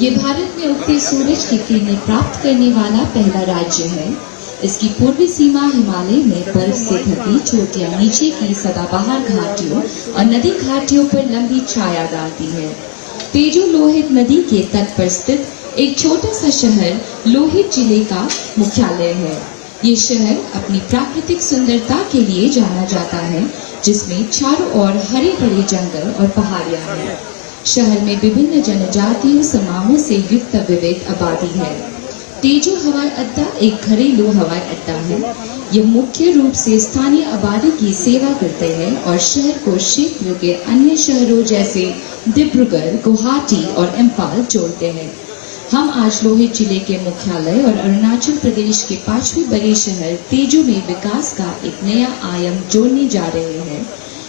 ये भारत में उगते सूरज की किरणें प्राप्त करने वाला पहला राज्य है। इसकी पूर्वी सीमा हिमालय में बर्फ से ढकी चोटियां नीचे की सदाबहार घाटियों और नदी घाटियों पर लंबी छाया डालती है। तेजू लोहित नदी के तट पर स्थित एक छोटा सा शहर लोहित जिले का मुख्यालय है। ये शहर अपनी प्राकृतिक सुंदरता के लिए जाना जाता है, जिसमें चारों ओर हरे भरे जंगल और पहाड़ियां हैं। शहर में विभिन्न जनजातीय समूहों से युक्त विविध आबादी है। तेजू हवाई अड्डा एक घरेलू हवाई अड्डा है। यह मुख्य रूप से स्थानीय आबादी की सेवा करते हैं और शहर को क्षेत्र के अन्य शहरों जैसे डिब्रूगढ़, गुवाहाटी और इम्फाल जोड़ते हैं। हम आज लोहित जिले के मुख्यालय और अरुणाचल प्रदेश के 5वें बड़े शहर तेजू में विकास का एक नया आयाम जोड़ने जा रहे हैं,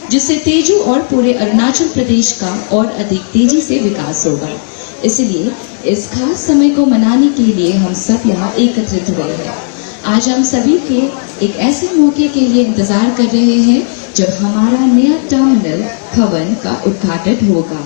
जिससे तेजू और पूरे अरुणाचल प्रदेश का और अधिक तेजी से विकास होगा। इसलिए इस खास समय को मनाने के लिए हम सब यहाँ एकत्रित हुए हैं। आज हम सभी के एक ऐसे मौके के लिए इंतजार कर रहे हैं जब हमारा नया टर्मिनल भवन का उद्घाटन होगा।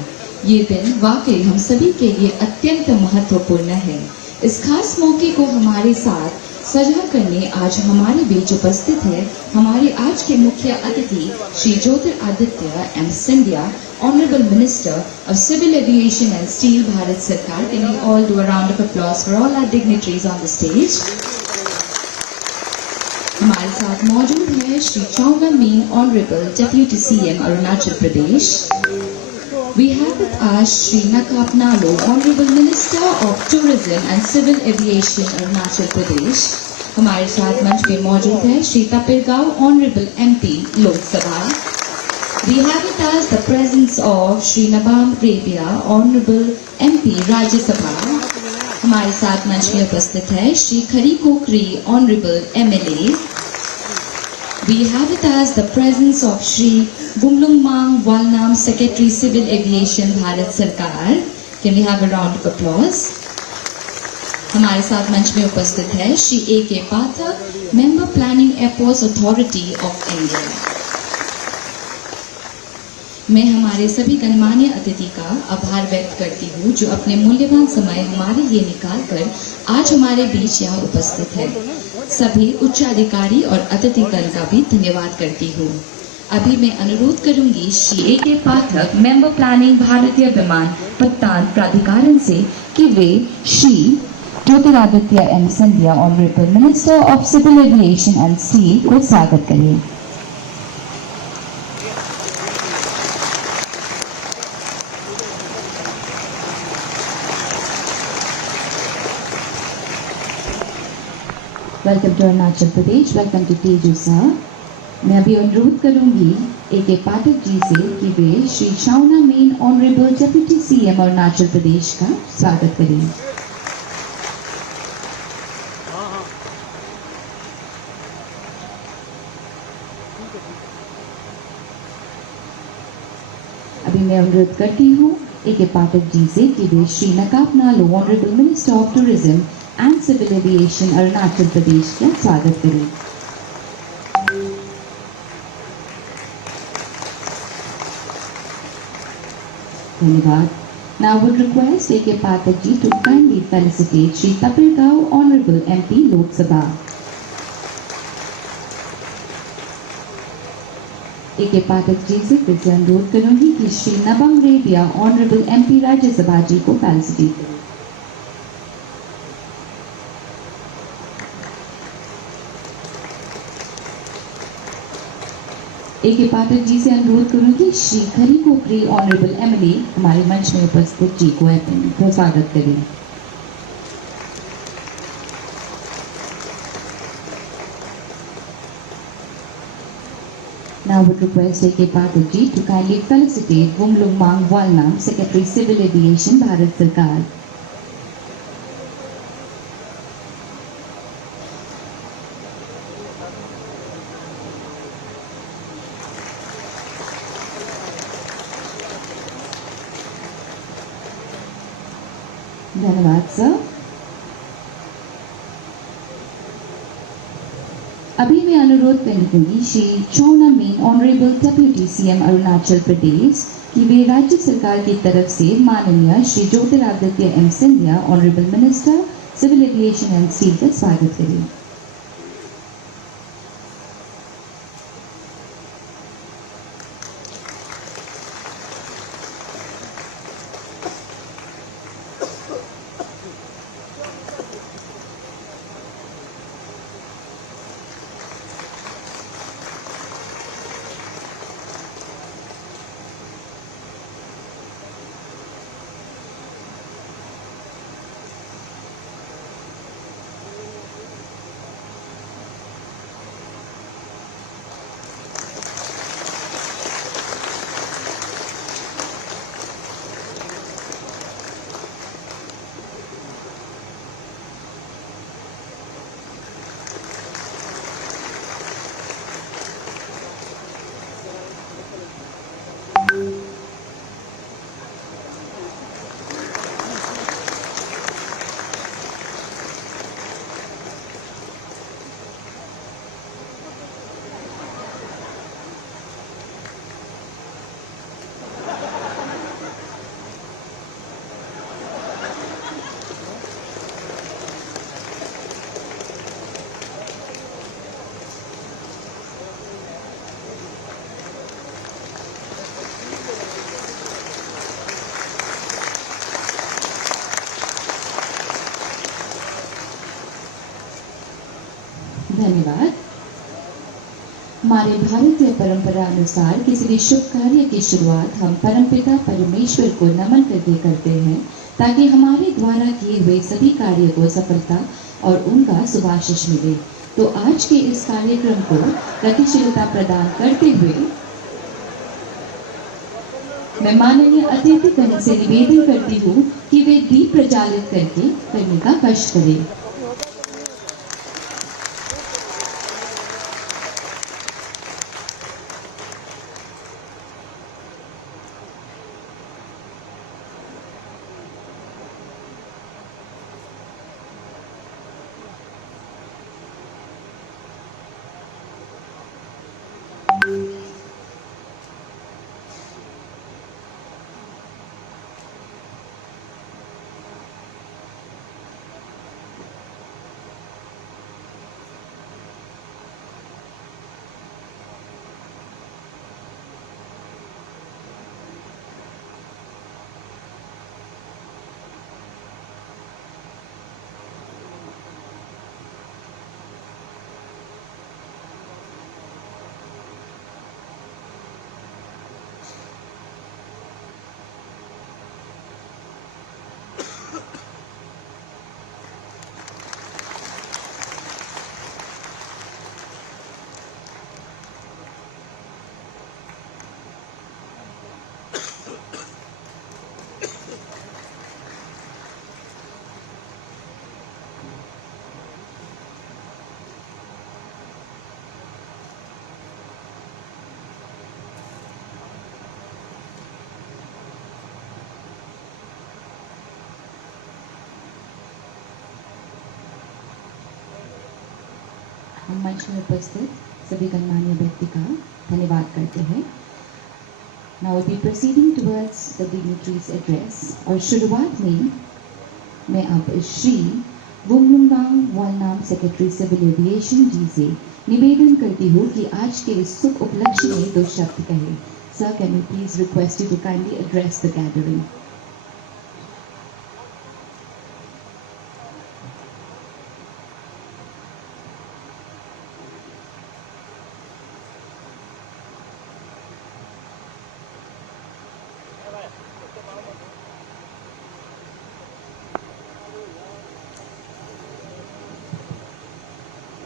ये दिन वाकई हम सभी के लिए अत्यंत महत्वपूर्ण है। इस खास मौके को हमारे साथ साझा करने आज हमारे बीच उपस्थित है हमारे आज के मुख्य अतिथि Shri Jyotiraditya M Scindia, honourable minister of civil aviation and steel, Bharat सरकार। Can we all do a round of applause for all our dignitaries on the stage? हमारे साथ मौजूद है Shri Chowna Mein, honourable deputy CM Arunachal Pradesh. We have with us Shri Nakap Nalo, Honorable Minister of Tourism and Civil Aviation, Arunachal Pradesh. हमारे साथ मंच पे मौजूद है श्री तपिरगांव, Honorable MP, लोक सभा। We have with us the presence of Shri Nabam Rebia, Honorable MP, राज्य सभा। हमारे साथ मंच में उपस्थित है श्री खरी कोकरी, Honorable MLA। We have with us the presence of Shri Bumlung Mang Walnam, Secretary Civil Aviation, Bharat सरकार। Can we have a round of applause? हमारे साथ मंच में उपस्थित है Shri A.K. Pathak, Member Planning Airports Authority of India। मैं हमारे सभी गणमान्य अतिथि का आभार व्यक्त करती हूँ जो अपने मूल्यवान समय हमारे लिए निकालकर आज हमारे बीच यहाँ उपस्थित है। सभी उच्चाधिकारी और अतिथिगण का भी धन्यवाद करती हूँ। अभी मैं अनुरोध करूंगी श्री A.K. पाठक, मेंबर प्लानिंग, भारतीय विमानपत्तन प्राधिकरण से कि वे Shri Jyotiraditya M Scindia, honourable minister of civil aviation and steel को स्वागत करें। Welcome to Arunachal Pradesh, welcome to Tezu sir. मैं अभी अनुरोध करूंगी A.K. पाठक जी से कि वे Shri Chowna Mein, honourable deputy CM Arunachal Pradesh का स्वागत करें। अभी मैं अनुरोध करती हूँ A.K. पाठक जी से कि वे Shri Nakap Nalo, honourable minister of tourism and civil aviation Arunachal Pradesh का स्वागत करें। धन्यवाद। Now I would request A.K. Pathak ji to kindly felicitate Shri Tapirgaon, Honorable MP, Lok Sabha। A.K. Pathak ji से फिर से अनुरोध करूंगी कि श्री नबम रेबिया, ऑनरेबल MP, राज्यसभा जी को फेलिसिटेट करें। A.K. पाठक जी से अनुरोध करूंगी श्री खरी कोकरी, ऑनरेबल MLA, हमारे मंच में उपस्थित जी को स्वागत करें। Now I would request A.K. Pathak ji to kindly felicitate Bumlung Mang Walnam, Secretary Civil Aviation, Bharat सरकार। धन्यवाद सर। अभी मैं अनुरोध करूंगी Shri Chowna Mein, honourable deputy CM Arunachal Pradesh कि वे राज्य सरकार की तरफ से माननीय Shri Jyotiraditya M Scindia honourable minister civil aviation and steel का स्वागत करें। धन्यवाद। हमारे भारतीय परंपरा अनुसार किसी भी शुभ कार्य की शुरुआत हम परमपिता परमेश्वर को नमन करके करते हैं, ताकि हमारे द्वारा किए हुए सभी कार्य को सफलता और उनका शुभाशीष मिले। तो आज के इस कार्यक्रम को गतिशीलता प्रदान करते हुए मैं माननीय अतिथिगण से निवेदन करती हूँ कि वे दीप प्रज्वलित करके करने का कष्ट करें। हम मंच में उपस्थित सभी गणमान्य व्यक्ति का धन्यवाद करते हैं। Now we'll be proceeding towards the dignitaries' address और शुरुआत में मैं अब श्री वुंगलुंगांग वालनाम सेक्रेटरी सिविल एविएशन जी से निवेदन करती हूँ कि आज के इस शुभ उपलक्ष्य में दो शब्द कहें। Sir, can we please request you to kindly address the gathering?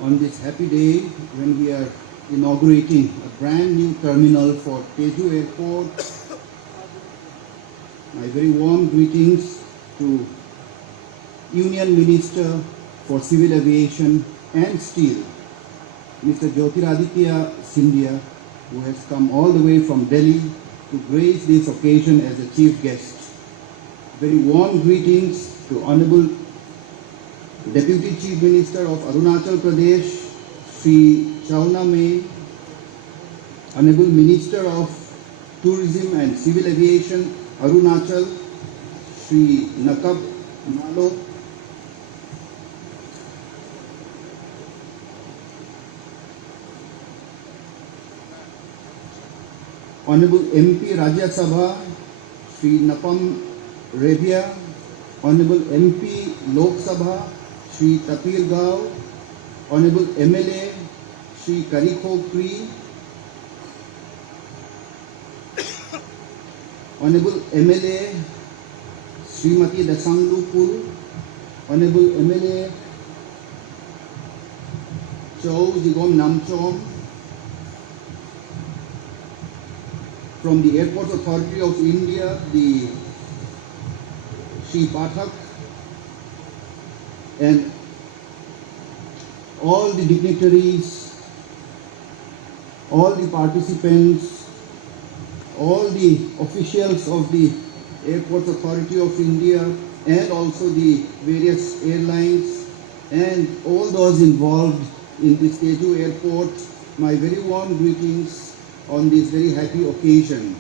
On this happy day when we are inaugurating a brand new terminal for Tezu Airport, my very warm greetings to Union Minister for Civil Aviation and Steel, Mr. Jyotiraditya Scindia, who has come all the way from Delhi to grace this occasion as a chief guest. Very warm greetings to Honorable Deputy Chief Minister of Arunachal Pradesh, Sri Chauna Mein, Honorable Minister of Tourism and Civil Aviation, Arunachal, Shri Nakab Malo, Honorable MP Rajya Sabha, Shri Napam Rebia, Honorable MP Lok Sabha, Shri Tapir Gao, Honorable MLA, Shri Karikho Kri, Honorable MLA, Srimati Dasanglu Pul, Honorable MLA, Chow Zigom Namchom, from the Airports Authority of India, the Shri Pathak, and all the dignitaries, all the participants, all the officials of the Airports Authority of India, and also the various airlines, and all those involved in the Teju Airport, my very warm greetings on this very happy occasion.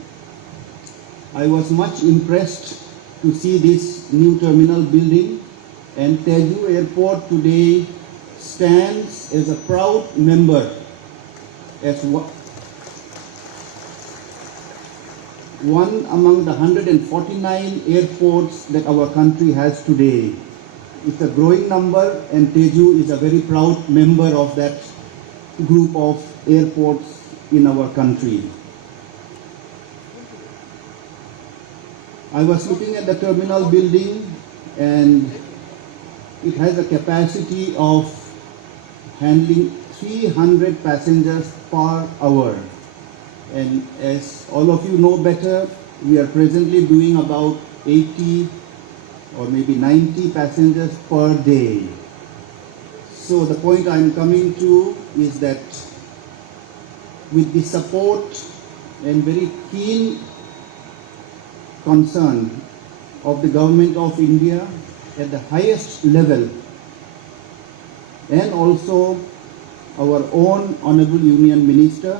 I was much impressed to see this new terminal building, and Teju Airport today stands as a proud member, as one among the 149 airports that our country has today. It's a growing number, and Teju is a very proud member of that group of airports in our country. I was looking at the terminal building, and it has a capacity of handling 300 passengers per hour. And as all of you know better, we are presently doing about 80 or maybe 90 passengers per day. So the point I'm coming to is that with the support and very keen concern of the Government of India at the highest level, and also our own Honorable Union Minister,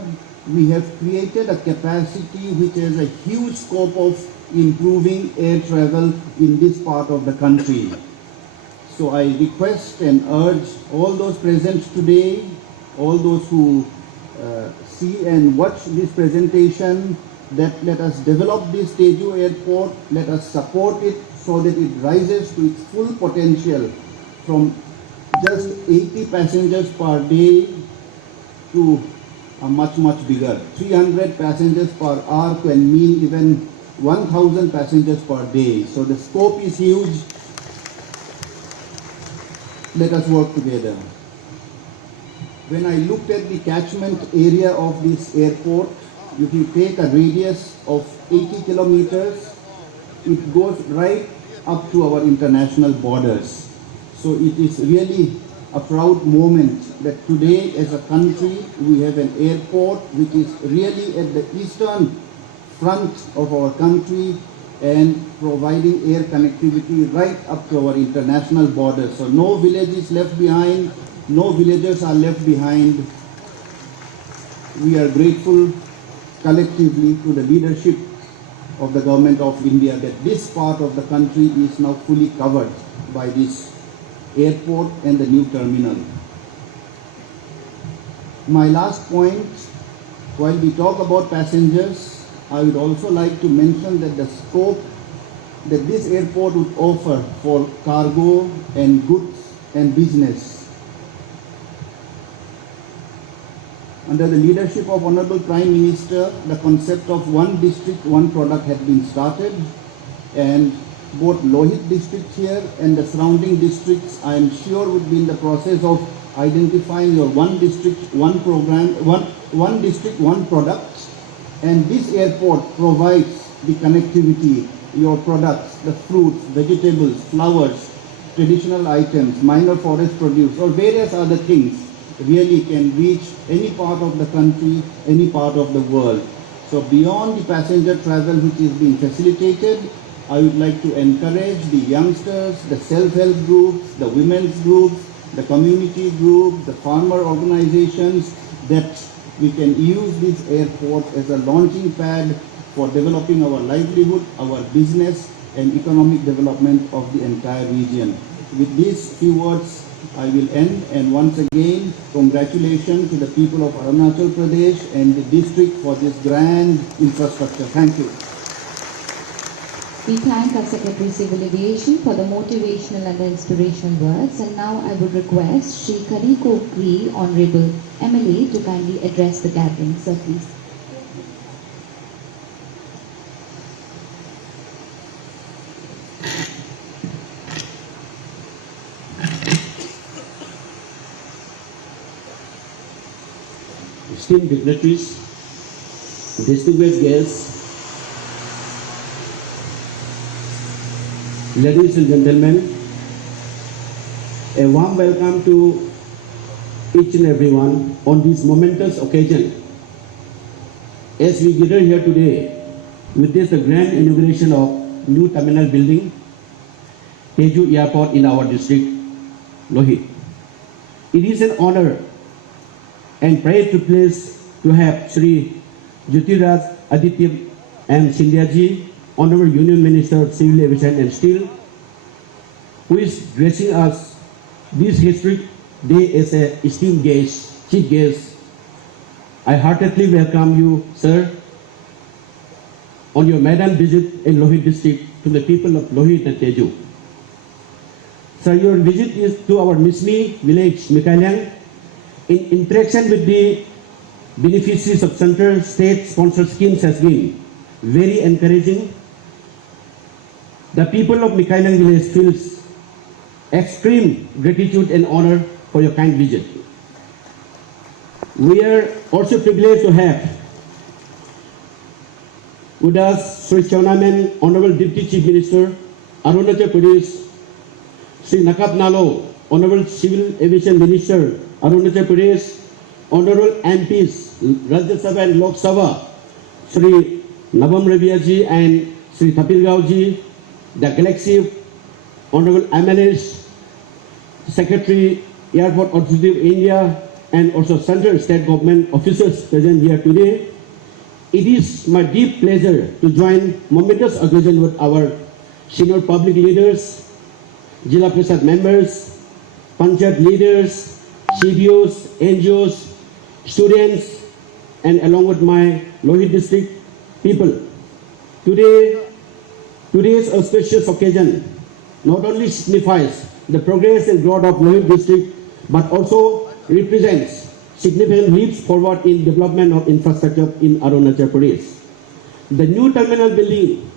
we have created a capacity which has a huge scope of improving air travel in this part of the country. So I request and urge all those present today, all those who see and watch this presentation, that let us develop this Teju Airport, let us support it so that it rises to its full potential from just 80 passengers per day to a much bigger. 300 passengers per hour can mean even 1,000 passengers per day. So the scope is huge. Let us work together. When I looked at the catchment area of this airport, if you take a radius of 80 kilometers, it goes right up to our international borders. So it is really a proud moment that today as a country we have an airport which is really at the eastern front of our country and providing air connectivity right up to our international borders. So no village is left behind, no villagers are left behind. We are grateful collectively to the leadership of the Government of India that this part of the country is now fully covered by this airport and the new terminal. My last point, while we talk about passengers, I would also like to mention that the scope that this airport would offer for cargo and goods and business. Under the leadership of Honorable Prime Minister, the concept of one district, one product had been started, and both Lohit district here and the surrounding districts, I am sure, would be in the process of identifying your one district, one program, one district, one product. And this airport provides the connectivity, your products, the fruits, vegetables, flowers, traditional items, minor forest produce, or various other things really can reach any part of the country, any part of the world. So beyond the passenger travel which is being facilitated, I would like to encourage the youngsters, the self-help groups, the women's groups, the community groups, the farmer organizations, that we can use this airport as a launching pad for developing our livelihood, our business and economic development of the entire region. With these few words, I will end, and once again, congratulations to the people of Arunachal Pradesh and the district for this grand infrastructure. Thank you. We thank our Secretary Civil Aviation for the motivational and the inspirational words, and now I would request Shri Kariko Kri, Honorable MLA, to kindly address the gathering. Sir, please. Esteemed dignitaries, distinguished guests, ladies and gentlemen, a warm welcome to each and everyone on this momentous occasion. As we gather here today, witness the grand inauguration of new terminal building, Teju Airport in our district, Lohit. It is an honor and pride to place to have Shri Jyotiraditya M. Scindia ji, Honorable Union Minister of Civil Aviation and Steel, who is gracing us this historic day as a esteemed guest, chief guest. I heartily welcome you, sir, on your maiden visit in Lohit district to the people of Lohit and Teju. Sir, your visit is to our Mismi village, Mikailang, in interaction with the beneficiaries of central state sponsored schemes has been very encouraging. The people of Mikailang village feels extreme gratitude and honor for your kind visit. We are also privileged to have with us Sri Chaunamen, Honorable Deputy Chief Minister, Arunachal Pradesh, Sri Nakap Nalo, Honorable Civil Aviation Minister, Arunachal Pradesh, Honorable MPs, Rajya Sabha and Lok Sabha, Sri Nabam Rabia ji and Sri Tapil Gao ji, the Galaxy, Honorable MLAs, Secretary, Airport Authority of India, and also central state government officers present here today. It is my deep pleasure to join momentous occasion with our senior public leaders, Jila Prasad members, Panchayat leaders, CBOs, NGOs, students, and along with my Lohit district people. Today's auspicious occasion not only signifies the progress and growth of Lohit district, but also represents significant leaps forward in development of infrastructure in Arunachal Pradesh. The new terminal building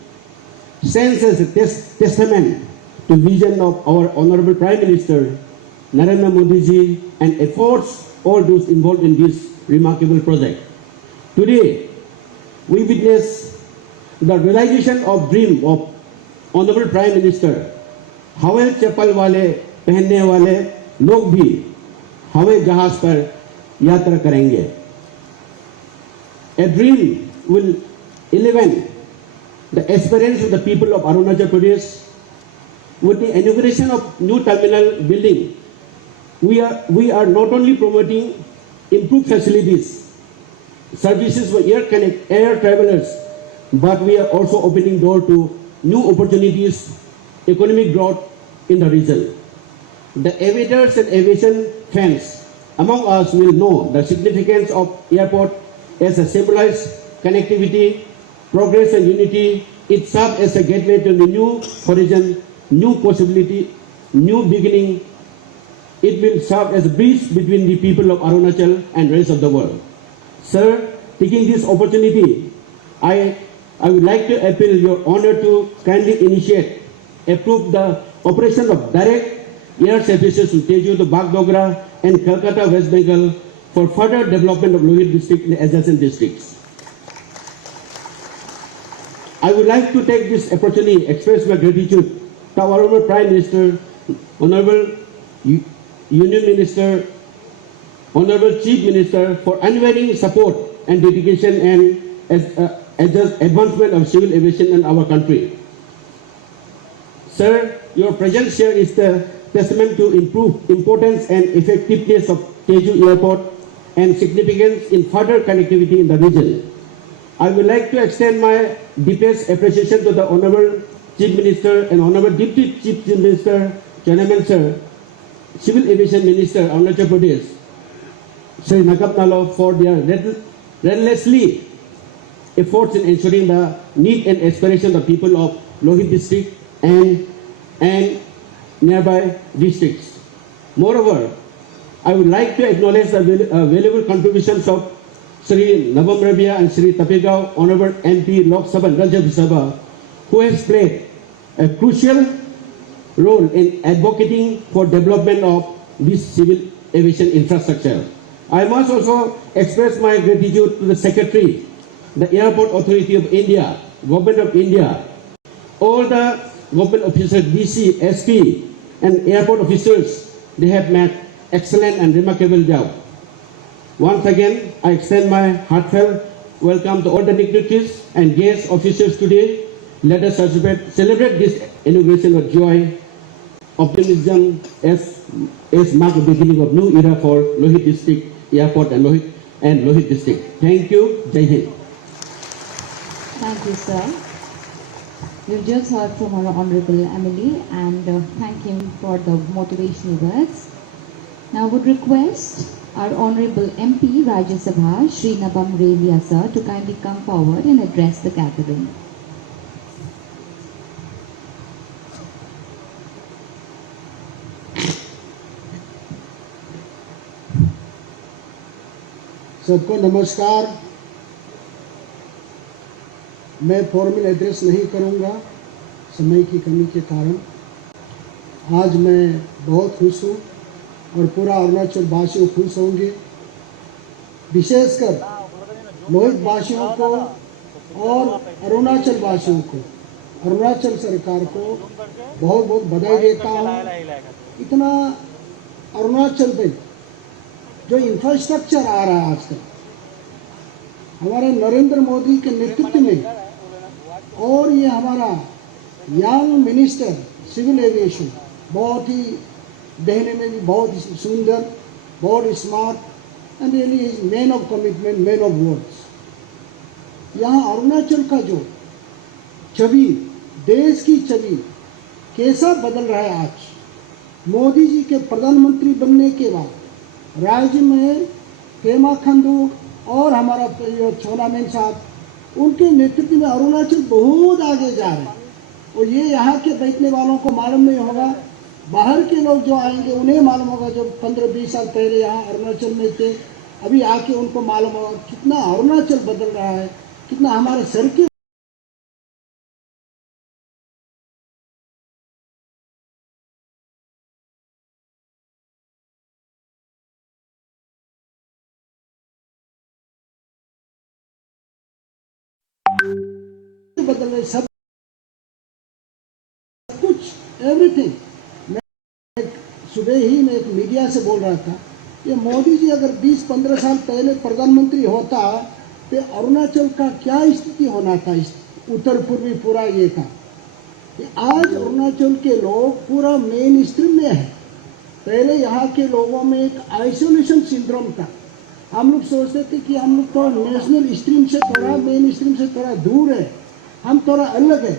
stands as a testament to vision of our Honorable Prime Minister Narendra Modi ji and efforts all those involved in this remarkable project. Today, we witness the realization of dream of Honorable Prime Minister. हवाई चप्पल वाले पहनने वाले लोग भी हवाई जहाज पर यात्रा करेंगे. A dream will elevate the aspirations of the people of Arunachal Pradesh. With the inauguration of new terminal building, we are not only promoting improved facilities, services for air travelers, but we are also opening door to new opportunities, economic growth in the region. The aviators and aviation fans among us will know the significance of airport as a symbolized connectivity, progress and unity. It serves as a gateway to the new horizon, new possibility, new beginning. It will serve as a bridge between the people of Arunachal and rest of the world. Sir, taking this opportunity, I would like to appeal your honor to kindly initiate, approve the operation of direct air services to Teju to Bagdogra and Kolkata, West Bengal for further development of Lohit district and adjacent districts. I would like to take this opportunity to express my gratitude to our Honorable Prime Minister, Honorable Union Minister, Honorable Chief Minister for unwavering support and dedication and advancement of civil aviation in our country. Sir, your presence here is the testament to importance and effectiveness of Teju Airport and significance in further connectivity in the region. I would like to extend my deepest appreciation to the Honorable Chief Minister and Honorable Deputy Chief Minister, Chairman Sir, Civil Aviation Minister, Arunachal Pradesh, Sri Nakap Nalo, for their relentlessly efforts in ensuring the need and aspiration of the people of Lohit district and nearby districts. Moreover, I would like to acknowledge the valuable contributions of Sri Navam Rabia and Sri Tapigao, Honorable MP Lok Sabha and Rajya Sabha, who has played a crucial role in advocating for development of this civil aviation infrastructure. I must also express my gratitude to the Secretary, the Airport Authority of India, Government of India, all the government officers, DC, SP, and airport officers. They have made excellent and remarkable job. Once again, I extend my heartfelt welcome to all the dignitaries and guest officers today. Let us celebrate this inauguration with joy, optimism as mark the beginning of new era for Lohit District Airport and Lohit District. Thank you. Jai Hind. Thank you, sir. We've just heard from our Honorable Emily and thank him for the motivational words. Now I would request our Honorable MP Rajya Sabha, Sri Nabam Revia sir, to kindly come forward and address the gathering. सबको नमस्कार। मैं formal address नहीं करूंगा समय की कमी के कारण। आज मैं बहुत खुश हूँ और पूरा अरुणाचल वासियों खुश होंगे, विशेषकर लोहित वासियों को और अरुणाचल वासियों को, अरुणाचल सरकार को बहुत बहुत बधाई देता हूँ। इतना अरुणाचल में जो इंफ्रास्ट्रक्चर आ रहा है आजकल हमारे नरेंद्र मोदी के नेतृत्व में, और ये हमारा यंग मिनिस्टर सिविल एविएशन बहुत ही देखने में भी बहुत सुंदर, बहुत smart and really is man of commitment, man of words. यहाँ अरुणाचल का जो छवि, देश की छवि कैसा बदल रहा है आज। मोदी जी के प्रधानमंत्री बनने के बाद राज्य में पेमा खांडू और हमारा छोलामेन साहब उनके नेतृत्व में अरुणाचल बहुत आगे जा रहे हैं। और ये यहाँ के बैठने वालों को मालूम नहीं होगा, बाहर के लोग जो आएंगे उन्हें मालूम होगा। जो 15-20 साल पहले यहाँ अरुणाचल में थे, अभी आके उनको मालूम होगा कितना अरुणाचल बदल रहा है, कितना हमारे सर के बदल रहे, सब कुछ एवरीथिंग। मैं सुबह ही मैं एक मीडिया से बोल रहा था, ये मोदी जी अगर 20-15 साल पहले प्रधानमंत्री होता तो अरुणाचल का क्या स्थिति होना था। इस उत्तर पूर्वी पूरा ये था कि आज अरुणाचल के लोग पूरा मेन स्ट्रीम में है। पहले यहाँ के लोगों में एक आइसोलेशन सिंड्रोम था। हम लोग सोचते थे कि हम लोग थोड़ा नेशनल स्ट्रीम से थोड़ा, मेन स्ट्रीम से थोड़ा दूर है, हम थोड़ा अलग है।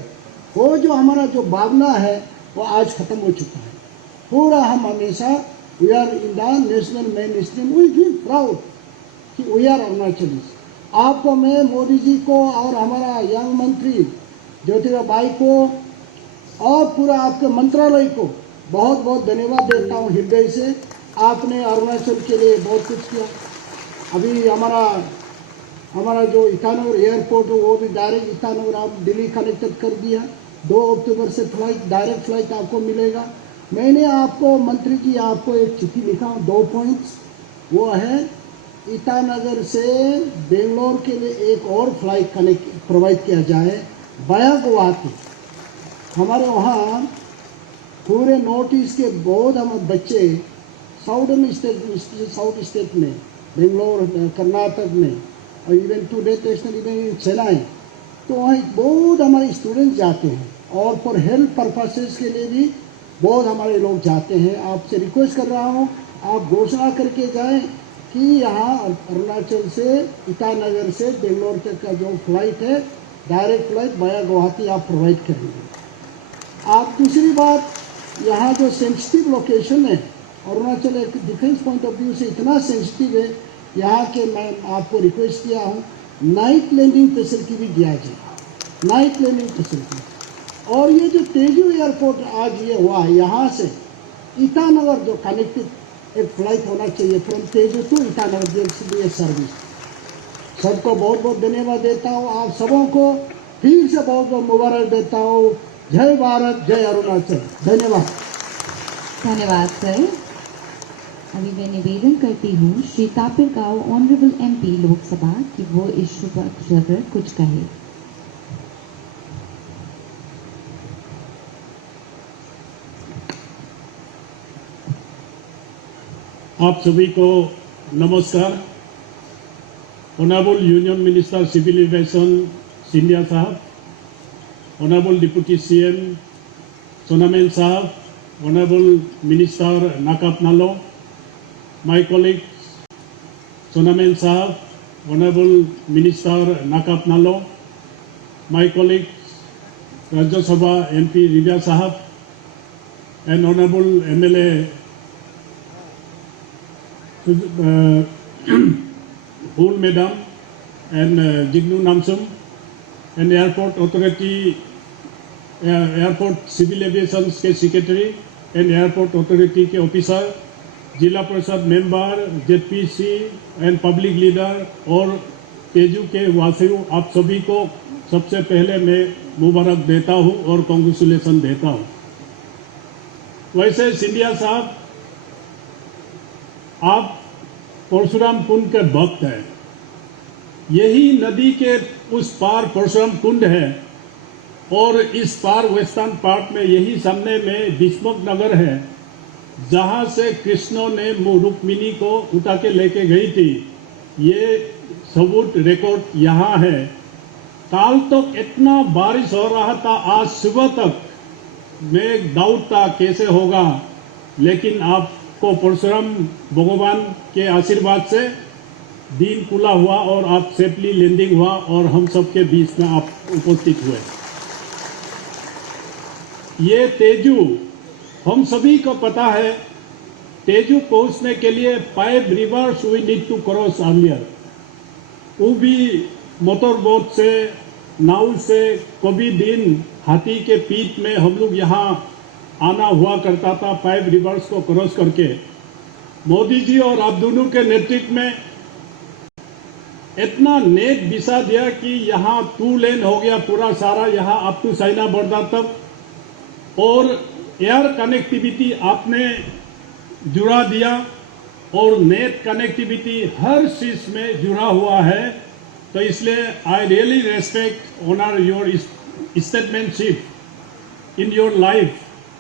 वो जो हमारा जो भावना है वो आज खत्म हो चुका है। पूरा हम हमेशा we are in the national main stream, we feel proud कि वी आर अरुणाचलीज। आपको मैं मोदी जी को और हमारा यंग मंत्री ज्योतिराबाई को और पूरा आपके मंत्रालय को बहुत बहुत धन्यवाद देता हूँ हृदय से। आपने अरुणाचल के लिए बहुत कुछ किया। अभी हमारा जो ईटानगर एयरपोर्ट है वो भी डायरेक्ट ईटानगर आप दिल्ली कनेक्टेड कर दिया। 2 अक्टूबर से फ्लाइट, डायरेक्ट फ्लाइट आपको मिलेगा। मैंने आपको मंत्री जी आपको एक चिट्ठी लिखा हूँ, 2 पॉइंट्स। वो है ईटानगर से बेंगलोर के लिए एक और फ्लाइट कनेक्ट प्रोवाइड किया जाए बाया गुवाहाटी। हमारे वहाँ पूरे नॉर्थ ईस्ट के बहुत हमारे बच्चे साउथ स्टेट में, बेंगलोर, कर्नाटक में और even today national even Chennai, तो वहाँ बहुत हमारे स्टूडेंट्स जाते हैं और फॉर हेल्थ पर्पसेस के लिए भी बहुत हमारे लोग जाते हैं। आपसे रिक्वेस्ट कर रहा हूँ, आप घोषणा करके जाएं कि यहाँ अरुणाचल से ईटानगर से बेंगलोर तक का जो फ्लाइट है डायरेक्ट फ्लाइट बाया गुवाहाटी आप प्रोवाइड करेंगे। आप दूसरी बात, यहाँ जो सेंसिटिव लोकेशन है, अरुणाचल एक डिफेंस पॉइंट ऑफ व्यू से इतना सेंसिटिव है, यहाँ के मैं आपको रिक्वेस्ट किया हूँ नाइट लैंडिंग फैसिलिटी भी दिया जाए, नाइट लैंडिंग फैसिलिटी। और ये जो तेजू एयरपोर्ट आज ये हुआ, यहाँ से ईटानगर जो कनेक्टेड एक फ्लाइट होना चाहिए फ्रॉम तेजू टू ईटानगर, ये सर्विस। सबको बहुत बहुत धन्यवाद देता हूँ, आप सबों को फिर से बहुत बहुत मुबारक देता हूँ। जय भारत, जय अरुणाचल। धन्यवाद। धन्यवाद सर। अभी मैं निवेदन करती हूँ श्री तापिर गांव ऑनरेबल MP लोकसभा कि वो इस शुभ अवसर पर कुछ कहे। आप सभी को नमस्कार। Honourable union minister civil aviation Scindia साहब, ऑनरेबल डिप्टी CM सोनामेन साहब, honourable minister Nakap Nalo, my colleagues Sonamen Sahab, Honorable Minister Nakap Nalo, my colleagues Rajya Sabha MP Rivya Sahab, and Honorable MLA Bhul Madam and Jignu Namsum, and Airport Authority, Airport Civil Aviation के Secretary and Airport Authority के Officer, जिला परिषद member, ZPC and public leader और तेजू के वासियों, आप सभी को सबसे पहले मैं मुबारक देता हूं और कांग्रेचुलेसन देता हूं। वैसे सिंधिया साहब, आप परशुराम कुंड के भक्त हैं। यही नदी के उस पार परशुराम कुंड है और इस पार वेस्टर्न पार्ट में यही सामने में भीष्मक नगर है, जहां से कृष्ण ने रुक्मिणी को उठा के लेके गई थी। ये सबूत रिकॉर्ड यहाँ है। काल तक इतना बारिश हो रहा था, आज सुबह तक मैं डाउट था कैसे होगा, लेकिन आपको परशुराम भगवान के आशीर्वाद से दिन खुला हुआ और आप सेफली लैंडिंग हुआ और हम सबके बीच में आप उपस्थित हुए। ये तेजू हम सभी को पता है, तेजू पहुंचने के लिए 5 rivers we need to cross earlier. वो भी मोटर बोट से, नाव से, कभी दिन हाथी के पीठ में हम लोग यहाँ आना हुआ करता था 5 रिवर्स को क्रॉस करके। मोदी जी और आप दोनों के नेतृत्व में इतना नेट बिछा दिया कि यहाँ 2 लेन हो गया पूरा सारा, यहाँ अप टू चाइना बॉर्डर तक, और एयर कनेक्टिविटी आपने जुड़ा दिया और नेट कनेक्टिविटी हर चीज में जुड़ा हुआ है। तो इसलिए I really respect honour your statesmanship in your life.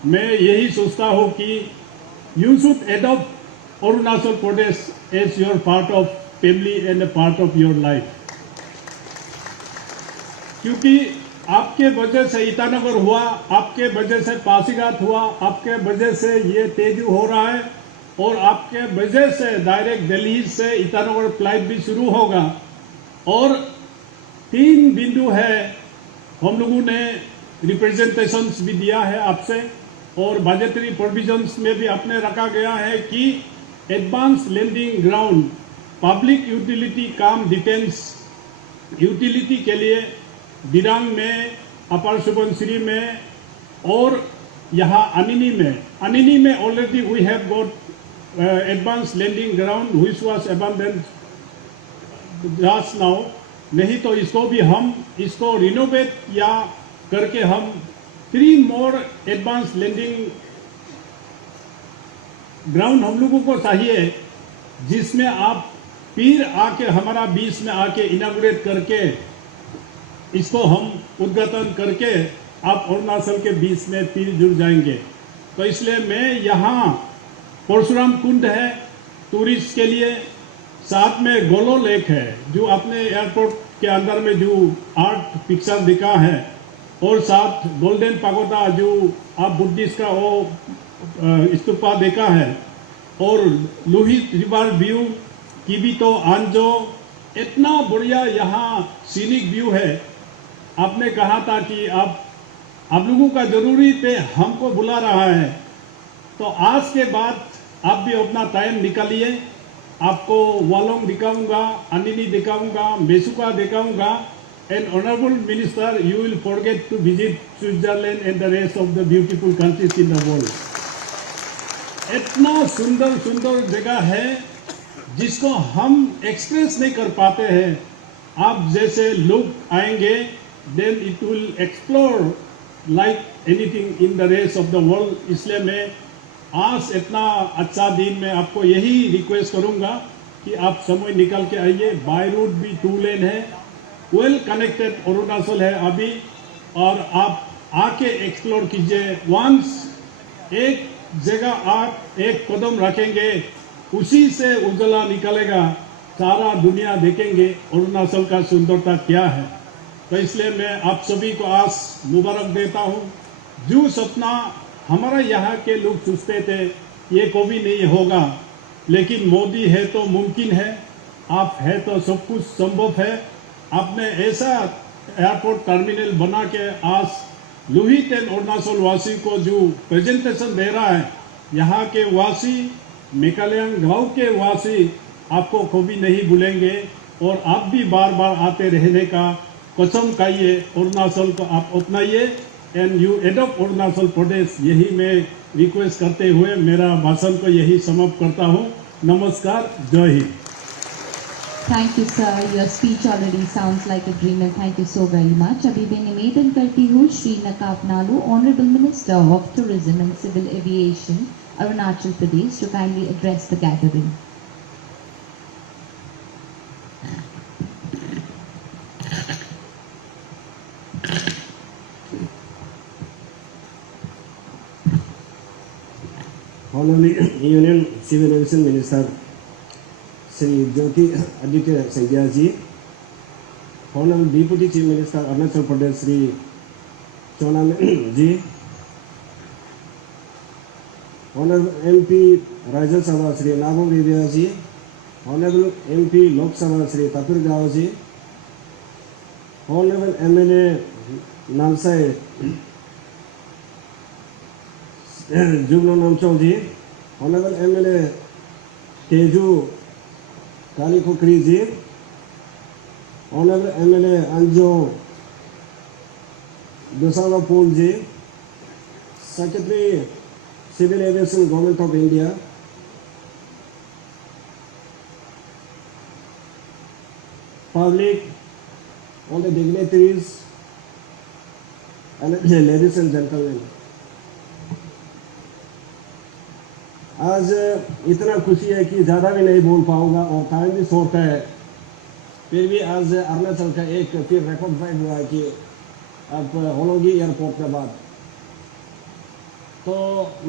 मैं यही सोचता हूँ कि you should adopt Arunachal Pradesh as your part of family and a part of your life, क्योंकि आपके वजह से ईटानगर हुआ, आपके वजह से पासीघाट हुआ, आपके वजह से ये तेजू हो रहा है, और आपके वजह से डायरेक्ट दिल्ली से ईटानगर फ्लाइट भी शुरू होगा। और 3 बिंदु है, हम लोगों ने रिप्रेजेंटेशंस भी दिया है आपसे, और बजटरी प्रोविजंस में भी आपने रखा गया है कि advance landing ground, public utility cum defence utility के लिए दिरांग में, अपर सुबनसिरी में और यहाँ अनिनी में already we have got advance landing ground which was abundant just now. नहीं तो इसको भी हम इसको रिनोवेट या करके हम 3 मोर एडवांस लैंडिंग ग्राउंड हम लोगों को चाहिए, जिसमें आप फिर आके हमारा बीच में आके इनाग्रेट करके इसको हम उद्घाटन करके आप अरुणाचल के बीच में फिर जुड़ जाएंगे। तो इसलिए मैं यहाँ परशुराम कुंड है टूरिस्ट के लिए, साथ में गोलो लेक है जो अपने एयरपोर्ट के अंदर में जो आर्ट पिक्चर दिखा है, और साथ गोल्डन पैगोडा जो आप बुद्धिस्ट का वो स्तूपा देखा है, और लोहित रिवर व्यू किबितो आंजो, इतना बढ़िया यहाँ सीनिक व्यू है। आपने कहा था कि आप लोगों का जरूरी पे हमको बुला रहा है, तो आज के बाद आप भी अपना टाइम निकालिए। आपको वालोंग दिखाऊंगा, अनिनी दिखाऊंगा, मेसुका दिखाऊंगा। And honourable minister, you will forget to visit Switzerland and the rest of the beautiful countries in the world. इतना सुंदर सुंदर जगह है जिसको हम एक्सप्रेस नहीं कर पाते हैं। आप जैसे लोग आएंगे, then it will explore like anything in the rest of the world. इसलिए मैं आज इतना अच्छा दिन में आपको यही रिक्वेस्ट करूंगा कि आप समय निकल के आइए। बाय रूट भी 2 लेन है, वेल कनेक्टेड अरुणाचल है अभी, और आप आके एक्सप्लोर कीजिए। वंस एक जगह आप एक कदम रखेंगे, उसी से उजला निकलेगा, सारा दुनिया देखेंगे अरुणाचल का सुंदरता क्या है। तो इसलिए मैं आप सभी को आज मुबारक देता हूँ। जो सपना हमारा यहाँ के लोग सोचते थे ये कभी नहीं होगा, लेकिन मोदी है तो मुमकिन है, आप है तो सब कुछ संभव है। आपने ऐसा एयरपोर्ट टर्मिनल बना के आज लोहित एंड अरुणाचल वासी को जो प्रेजेंटेशन दे रहा है, यहाँ के वासी, मेकालियांग गांव के वासी आपको कभी नहीं भूलेंगे, और आप भी बार बार आते रहने का कसम खाइए। अरुणाचल को आप अपनाइए एंड यू एडॉप्ट अरुणाचल प्रदेश। यही मैं रिक्वेस्ट करते हुए मेरा भाषण को यही समाप्त करता हूँ। नमस्कार, जय Hind. Thank you, sir. Your speech already sounds like a dream, and thank you so very much. अभी मैं निवेदन करती हूँ श्री नकाब नालू, Honorable Minister of Tourism and Civil Aviation, Arunachal Pradesh, to kindly address the gathering. Honorable Union Civil Aviation Minister Sri Jyoti Aditya Scindia ji, Honorable Deputy Chief Minister Arunachal Pradesh Sri Chona ji, Honorable MP Rajya Sabha Sri Nabong Rivia ji, Honorable MP Lok Sabha Sri Tapir Gao ji, Honorable MLA Namsai Jumno Namchong ji, Honorable MLA Teju Kalikokri ji, Honorable MLA Anjo Dosala Pool ji, Secretary Civil Aviation Government of India, public, all the dignitaries, and ladies and gentlemen. आज इतना खुशी है कि ज़्यादा भी नहीं बोल पाऊंगा और टाइम भी शॉर्ट है, फिर भी आज अरुणाचल का एक फिर रिकॉर्ड फाइट हुआ है कि अब होलोंगी एयरपोर्ट के बाद। तो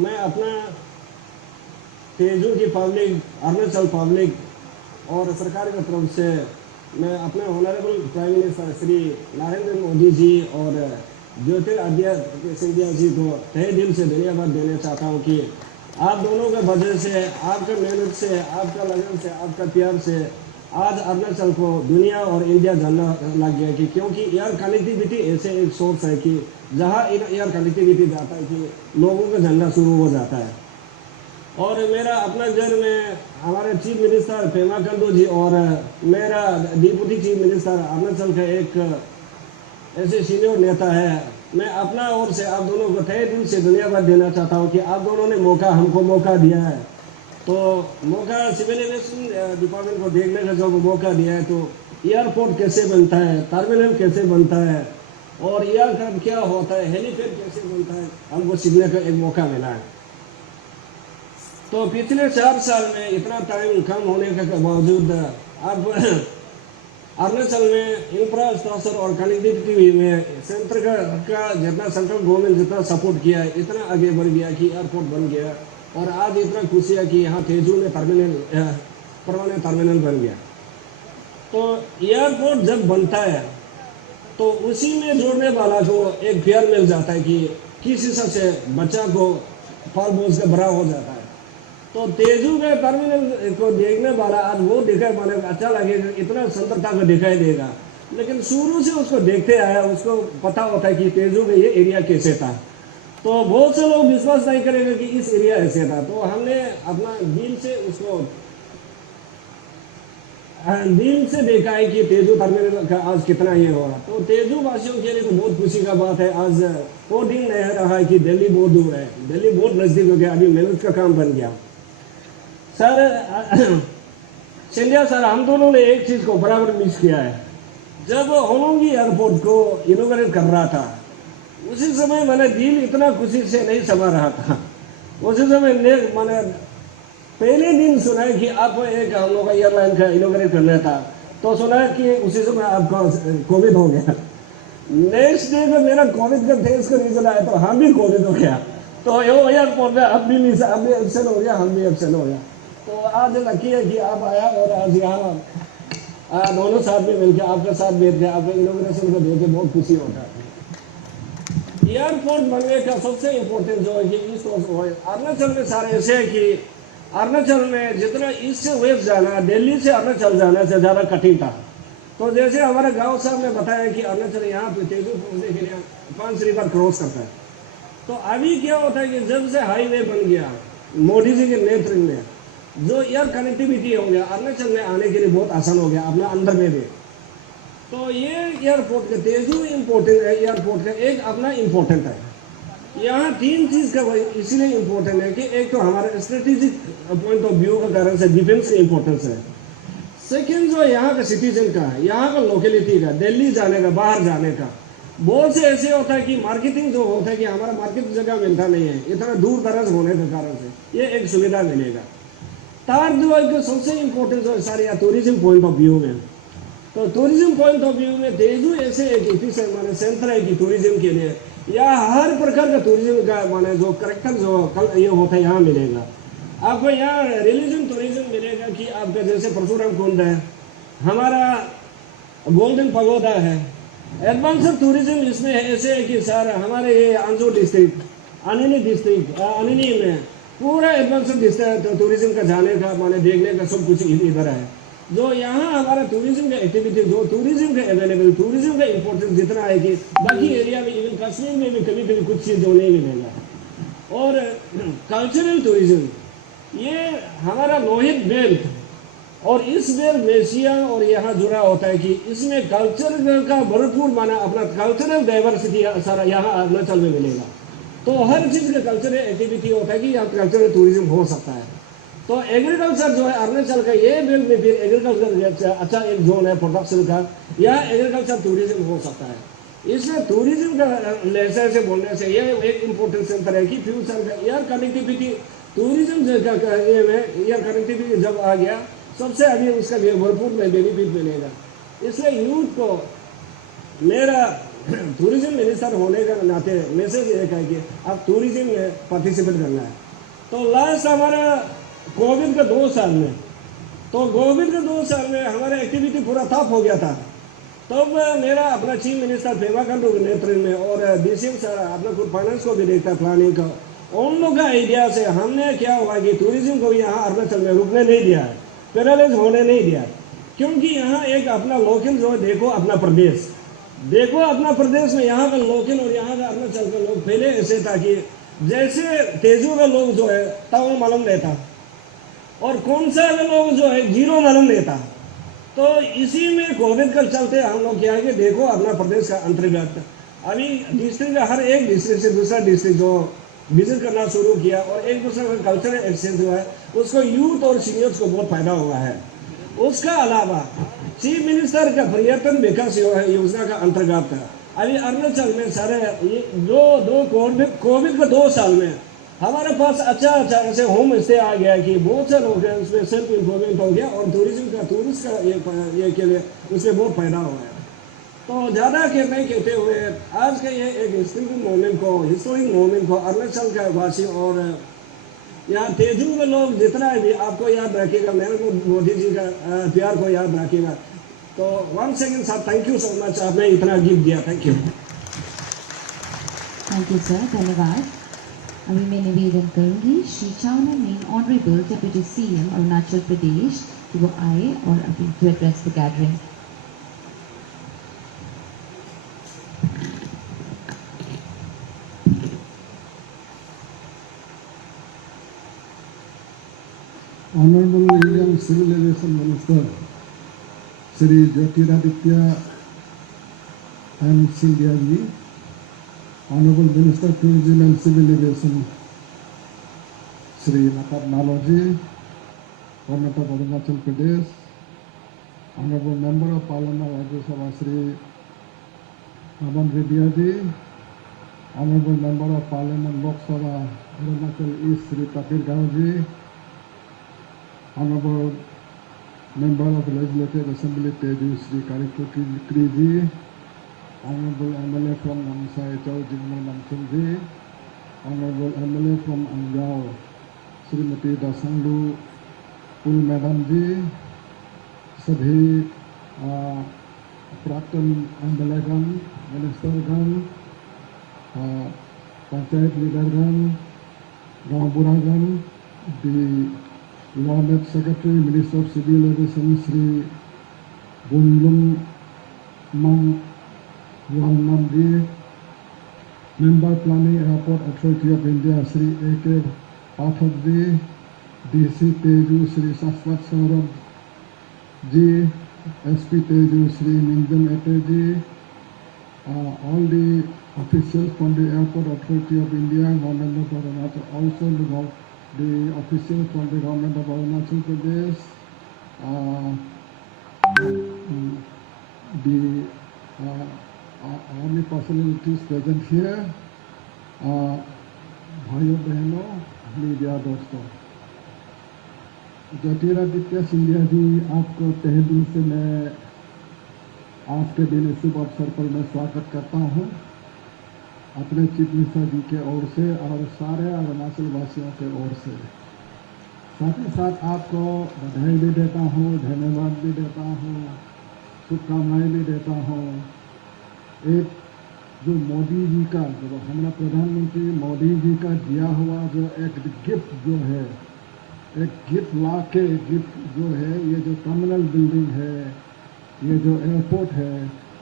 मैं अपना तेजू की पब्लिक, अरुणाचल पब्लिक और सरकार की तरफ से मैं अपने honourable prime minister Shri Narendra Modi ji और ज्योतिरादित्य सिंधिया जी को तहे दिल से धन्यवाद देना चाहता हूँ कि आप दोनों के वजह से, आपका मेहनत से, आपका लगन से, आपका प्यार से आज अरुणाचल को दुनिया और इंडिया जानना लग गया कि क्योंकि एयर कनेक्टिविटी ऐसे एक सोर्स है कि जहाँ एयर कनेक्टिविटी जाता है कि लोगों का जानना शुरू हो जाता है। और मेरा अपना घर में हमारे चीफ मिनिस्टर पेमा खांडू जी और मेरा डिप्टी चीफ मिनिस्टर अरुणाचल का एक ऐसे सीनियर नेता है, मैं अपना ओर से आप दोनों को तहे दिल से धन्यवाद देना चाहता हूँ कि आप दोनों ने हमको मौका दिया है। तो मौका सिविल एविएशन डिपार्टमेंट को देखने का जो मौका दिया है, तो एयरपोर्ट कैसे बनता है, टर्मिनल कैसे बनता है और एयरक्राफ्ट क्या होता है, हेलीपैड कैसे बनता है, हमको सीखने का एक मौका मिला है। तो पिछले 4 साल में इतना टाइम कम होने के बावजूद अब अरुणाचल में इंफ्रास्ट्रक्चर और कनेक्टिविटी में सेंटर का जितना सेंट्रल गवर्नमेंट जितना सपोर्ट किया है, इतना आगे बढ़ गया कि एयरपोर्ट बन गया और आज इतना खुशी है कि यहाँ तेजू में परमानेंट टर्मिनल बन गया। तो एयरपोर्ट जब बनता है तो उसी में जोड़ने वाला को एक प्यार मिल जाता है कि किस हिसाब से बच्चा को फल बोझ का बड़ा हो जाता है। तो तेजू के टर्मिनल को देखने वाला आज वो दिखाई माने अच्छा लगेगा, इतना सुंदरता को दिखाई देगा, लेकिन शुरू से उसको देखते आया, उसको पता होता है कि तेजू में ये एरिया कैसे था। तो बहुत से लोग विश्वास नहीं करेंगे कि इस एरिया ऐसे था। तो हमने अपना दिल से उसको दिल से देखा है कि तेजू टर्मिनल का आज कितना ये हो रहा। तो तेजू वासियों के लिए तो बहुत खुशी का बात है। आज वो दिन नहीं रहा है कि दिल्ली बहुत दूर है, दिल्ली बहुत नजदीक हो गया, अभी मेहनत का काम बन गया। सर सिंधिया सर, हम दोनों ने एक चीज को बराबर मिस किया है। जब होलोंगी एयरपोर्ट को इनोग्रेट कर रहा था, उसी समय मैंने दिल इतना खुशी से नहीं समा रहा था। उसी समय मैंने पहले दिन सुना है कि आप एक हम लोग का एयरलाइन का इनोग्रेट करना था, तो सुना है कि उसी समय आपका कोविड हो गया। नेक्स्ट डे में मेरा कोविड का टेस्ट का रिजल्ट आया, तो हम भी कोविड हो गया। तो एयरपोर्ट में अब भी एब्सेंट हो गया, हम भी एब्सेंट हो गया। तो आज लकी है कि आप आया और आज यहाँ दोनों साथ में मिलकर आपके साथ बैठ के आपके इनोग्रेशन को देख के बहुत खुशी होता है। एयरपोर्ट बनने का सबसे इम्पोर्टेंट जो है कि ईस्ट कोस्ट अरुणाचल में सारे ऐसे है कि अरुणाचल में जितना ईस्ट से वेस्ट जाना, दिल्ली से अरुणाचल जाने से ज़्यादा कठिन था। तो जैसे हमारे गांव साहब ने बताया कि अरुणाचल यहाँ पे तेजू पहुँचने के लिए 5 रिवर क्रॉस करता है। तो अभी क्या होता है कि जब से हाईवे बन गया मोदी जी के नेतृत्व में, जो एयर कनेक्टिविटी हो गया, अरुणाचल में आने के लिए बहुत आसान हो गया अपना अंदर में भी। तो ये एयरपोर्ट का तेजू इम्पोर्टेंट है, एयरपोर्ट का एक अपना इम्पोर्टेंट है। यहाँ 3 चीज़ का इसीलिए इम्पोर्टेंट है कि एक तो हमारा स्ट्रेटेजिक पॉइंट ऑफ व्यू का कारण से डिफेंस की इम्पोर्टेंस है। सेकेंड जो यहाँ का सिटीजन का है, यहाँ का लोकेलिटी का, दिल्ली जाने का, बाहर जाने का बहुत से ऐसे होता है कि मार्केटिंग जो होता है कि हमारा मार्केट जगह मिलता नहीं है, इतना दूर दराज होने के कारण से ये एक सुविधा मिलेगा। थर्ड जो है सबसे इम्पोर्टेंट जो है सारे टूरिज्म पॉइंट ऑफ व्यू में, तो टूरिज्म पॉइंट ऑफ व्यू में तेजू ऐसे एक माने सेंटर है कि टूरिज्म के लिए या हर प्रकार का टूरिज्म का माने जो करेक्टर जो कल ये होता है यहाँ मिलेगा आपको। यहाँ रिलीजन टूरिज्म मिलेगा कि आपका जैसे परशुराम कुंड है, हमारा गोल्डन पगोडा है। एडवांस टूरिज्म इसमें ऐसे है कि सर हमारे ये आंजू डिस्ट्रिक्ट, अनिनी में पूरा एडवांस टूरिज्म का जाने का माने देखने का सब कुछ इधर है। जो यहाँ हमारा टूरिज्म का एक्टिविटी, जो टूरिज्म का अवेलेबल, टूरिज्म का इम्पोर्टेंस जितना है कि बाकी एरिया में इवन कश्मीर में भी कभी कभी कुछ चीज़ जो नहीं मिलेगा। और कल्चरल टूरिज्म ये हमारा लोहित बेल्ट और इस बेल्ट एशिया और यहाँ जुड़ा होता है कि इसमें कल्चर का भरपूर माना अपना कल्चरल डाइवर्सिटी सारा यहाँ अरुणाचल में मिलेगा। तो हर चीज़ का कल्चरल एक्टिविटी होता है कि यहाँ कल्चरल टूरिज्म हो सकता है। तो एग्रीकल्चर जो है अरुणाचल का ये बेल्ट में फिर एग्रीकल्चर अच्छा एक जोन है प्रोडक्शन का, या एग्रीकल्चर टूरिज्म हो सकता है। इसमें टूरिज्म का लहजा से बोलने से ये एक इम्पोर्टेंट सेंटर है कि फ्यूचर का air connectivity tourism air connectivity जब आ गया सबसे अभी उसका भरपूर बेनिफिट मिलेगा। इसलिए यूथ को मेरा टूरिज्म मिनिस्टर होने का नाते मैसेज ये है कि आप टूरिज्म में पार्टिसिपेट करना है। तो लास्ट हमारा कोविड के 2 साल में, तो कोविड के 2 साल में हमारा एक्टिविटी पूरा ठप हो गया था। तब मेरा अपना चीफ मिनिस्टर पेमा खांडू के नेतृत्व में और DCM सर अपना खुद फाइनेंस को भी देखता प्लानिंग का, उन लोग का आइडिया से हमने क्या हुआ कि टूरिज्म को भी यहाँ अरुणाचल में रुकने नहीं दिया है, पैरालाइज होने नहीं दिया, क्योंकि यहाँ एक अपना लोकल जो है देखो अपना प्रदेश, देखो अपना प्रदेश में यहाँ का लोकल और यहाँ का अरुणाचल का लोग पहले ऐसे था कि जैसे तेजू का लोग जो है ताऊ मालूम लेता और कौन सा लोग जो है जीरो मालूम लेता। तो इसी में कोविड का चलते हम लोग क्या है कि देखो अपना प्रदेश का अंतर्गत अभी डिस्ट्रिक्ट हर एक डिस्ट्रिक्ट से दूसरा डिस्ट्रिक्ट जो विजिट करना शुरू किया और एक दूसरे का कल्चरल एक्सचेंज जो है उसको यूथ और सीनियर्स को बहुत फायदा हुआ है। उसका अलावा चीफ मिनिस्टर का पर्यटन विकास योजना का अंतर्गत अभी अरुणाचल में सारे ये जो कोविड के 2 साल में हमारे पास अच्छा ऐसे होम स्टे आ गया कि बहुत से लोग हैं उसमें सेल्फ इम्प्रूवमेंट हो गया और टूरिज्म का टूरिस्ट का ये के लिए उसमें बहुत फायदा हुआ है। तो ज़्यादा नहीं कहते हुए आज के ये एक हिस्टोरिक मोमेंट को अरुणाचल का वासी और यहाँ तेजू में लोग जितना भी आपको याद रखिएगा, मेरे को मोदी जी का प्यार को याद रखिएगा। तो 1 सेकेंड साहब, थैंक यू सो मच, आपने इतना गिफ्ट दिया, thank you. Thank you sir, धन्यवाद। अभी मैं निवेदन करूंगी Shri Chowna Mein honourable deputy CM Arunachal Pradesh कि वो आए और अभी to address the gathering. Honorable Indian Civil Aviation Minister Shri Jyotiraditya M. Scindia ji, Honorable Minister Tourism and Civil Aviation Shri Nakab Naloji, Government of Arunachal Pradesh, Honorable Member of Parliament Rajya Sabha Shri Aman Reddy ji, Honorable Member of Parliament Lok Sabha Arunachal East Shri Tapir Gao ji, Honorable Member of Legislative Assembly Teju Shri Kariko Kri ji, Honorable MLA from Namsai Chau Jigmo Namsung ji, Honorable MLA from Anjao Srimati Dasanglu Pul Madam ji, सभी प्राक्तन MLA-गण, मिनिस्टरगण, पंचायत लीडरगण, गांव बुढ़ागण, the Lord Secretary, Minister of Civil Aviation, Sri Bunlum Mang Wangnam ji, Member Planning Airport Authority of India, Sri A.K. Pathak ji, DC Teju, Sri Saswat Saurabh ji, SP Teju, Sri Minjan Ete ji, all the officials from the Airport Authority of India, Government of Arunachal, also the officials from the Government of Arunachal Pradesh, the all the personalities present here, भाइयों बहनों, media दोस्तों, ज्योतिरादित्य सिंधिया जी, आपको तहे दिल से मैं आज के दिन इस शुभ अवसर पर मैं स्वागत करता हूं अपने चीफ मिनिस्टर जी के ओर से और सारे अरुणाचल वासियों के ओर से। साथ ही साथ आपको बधाई भी देता हूं, धन्यवाद भी देता हूं, शुभकामनाएं भी देता हूं। एक जो मोदी जी का, जो हमारा प्रधानमंत्री मोदी जी का दिया हुआ जो एक गिफ्ट जो है, एक गिफ्ट ला के गिफ्ट जो है, ये जो टर्मिनल बिल्डिंग है, ये जो एयरपोर्ट है,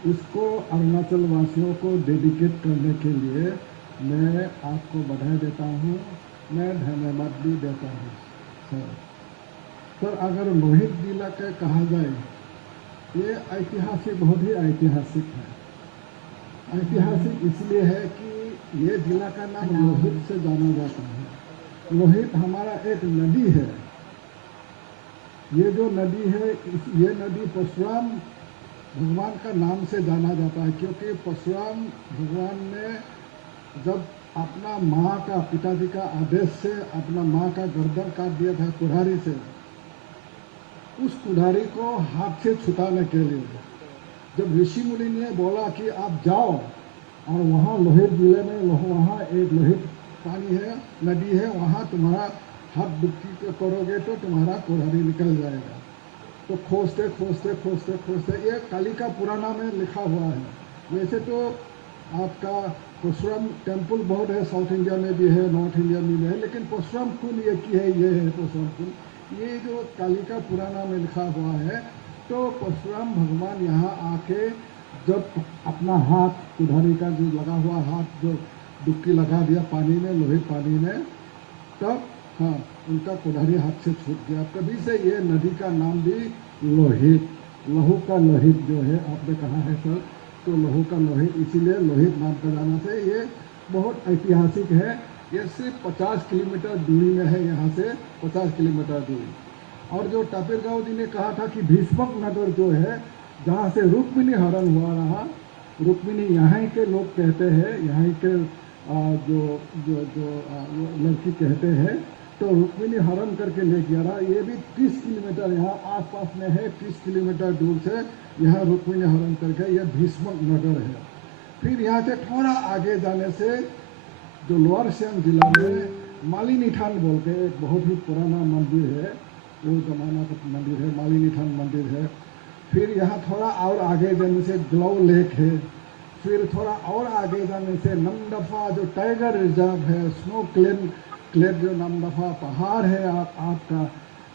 इसको अरुणाचल वासियों को डेडिकेट करने के लिए मैं आपको बधाई देता हूँ, मैं धन्यवाद भी देता हूँ। सर अगर लोहित जिला का कहा जाए, ये ऐतिहासिक, बहुत ही ऐतिहासिक है। ऐतिहासिक इसलिए है कि ये जिला का नाम लोहित से जाना जाता है। लोहित हमारा एक नदी है। ये जो नदी है, ये नदी परशुराम भगवान का नाम से जाना जाता है, क्योंकि परशुराम भगवान ने जब अपना माँ का, पिताजी का आदेश से अपना माँ का गर्दन काट दिया था कुल्हाड़ी से, उस कुल्हाड़ी को हाथ से छुटाने के लिए जब ऋषि मुनि ने बोला कि आप जाओ और वहाँ लोहित जिले में वहाँ एक लोहित पानी है, नदी है, वहाँ तुम्हारा हाथ डुबकी करोगे तो तुम्हारा कुल्हाड़ी निकल जाएगा। तो खोजते खोजते खोजते खोजते, ये कालिका पुराना में लिखा हुआ है। वैसे तो आपका परशुराम टेम्पल बहुत है, साउथ इंडिया में भी है, नॉर्थ इंडिया में भी है, लेकिन परशुराम कुंड ये की है, ये है परशुराम कुंड। ये जो कालिका पुराना में लिखा हुआ है, तो परशुराम भगवान यहाँ आके जब अपना हाथ, कुल्हाड़ी का जो लगा हुआ हाथ जो डुबकी लगा दिया पानी में, लोहित पानी में, तब हाँ उनका कुल्हाड़ी हाथ से छूट गया। तभी से ये नदी का नाम भी लोहित, लहू का लोहित जो है, आपने कहा है सर, तो लहू का लोहित इसीलिए लोहित नाम का जाना से ये बहुत ऐतिहासिक है। ये सिर्फ 50 किलोमीटर दूरी में है, यहाँ से 50 किलोमीटर दूरी। और जो टापिरगांव जी ने कहा था कि भीष्मक नगर जो है, जहाँ से रुक्मिणी हरण हुआ रहा, रुक्मिणी यहाँ के लोग कहते हैं, यहाँ के जो लड़की कहते हैं, तो रुक्मिणी हरण करके ले गया रहा। ये भी 30 किलोमीटर यहाँ आसपास में है, 30 किलोमीटर दूर से यहाँ रुक्मिणी हरण करके ये भीष्मक नगर है। फिर यहाँ से थोड़ा आगे जाने से जो लोअर सियांग जिला में मालिनी थान बोल के एक बहुत ही पुराना मंदिर है, वो जमाना का मंदिर है, मालिनी थान मंदिर है। फिर यहाँ थोड़ा और आगे जाने से ग्लव लेक है, फिर थोड़ा और आगे जाने से नमदफा जो टाइगर रिजर्व है, स्नो क्लेड जो नमदफा पहाड़ है आपका,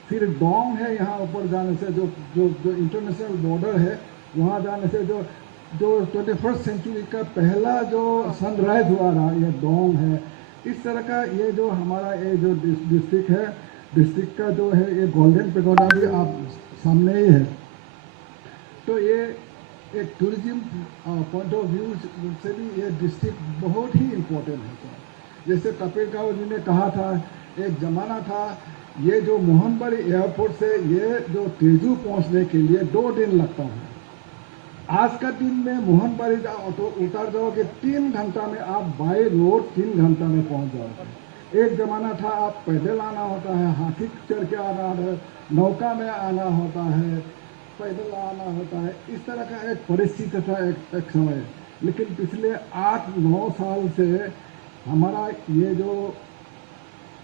फिर डोंग है यहाँ ऊपर जाने से जो जो जो इंटरनेशनल बॉर्डर है, वहाँ जाने से जो जो 21st सेंचुरी का पहला जो सनराइज हुआ रहा, ये डोंग है। इस तरह का ये जो हमारा ये जो डिस्ट्रिक्ट है, डिस्ट्रिक्ट का जो है ये गोल्डन पेगोडा भी आप सामने ही है। तो ये एक टूरिज्म पॉइंट ऑफ व्यू से भी ये डिस्ट्रिक्ट बहुत ही इम्पोर्टेंट है सर। जैसे कपिल राव जी ने कहा था, एक ज़माना था ये जो मोहनबाड़ी एयरपोर्ट से ये जो तेजू पहुंचने के लिए 2 दिन लगता है। आज का दिन में मोहनबाड़ी उतार जाओगे 3 घंटा में आप बाय रोड 3 घंटा में पहुंच जाओगे। एक ज़माना था आप पैदल आना होता है, हाथी चढ़ के आना है, नौका में आना होता है, पैदल आना होता है। इस तरह का एक परिस्थिति था एक समय। लेकिन पिछले 8-9 साल से हमारा ये जो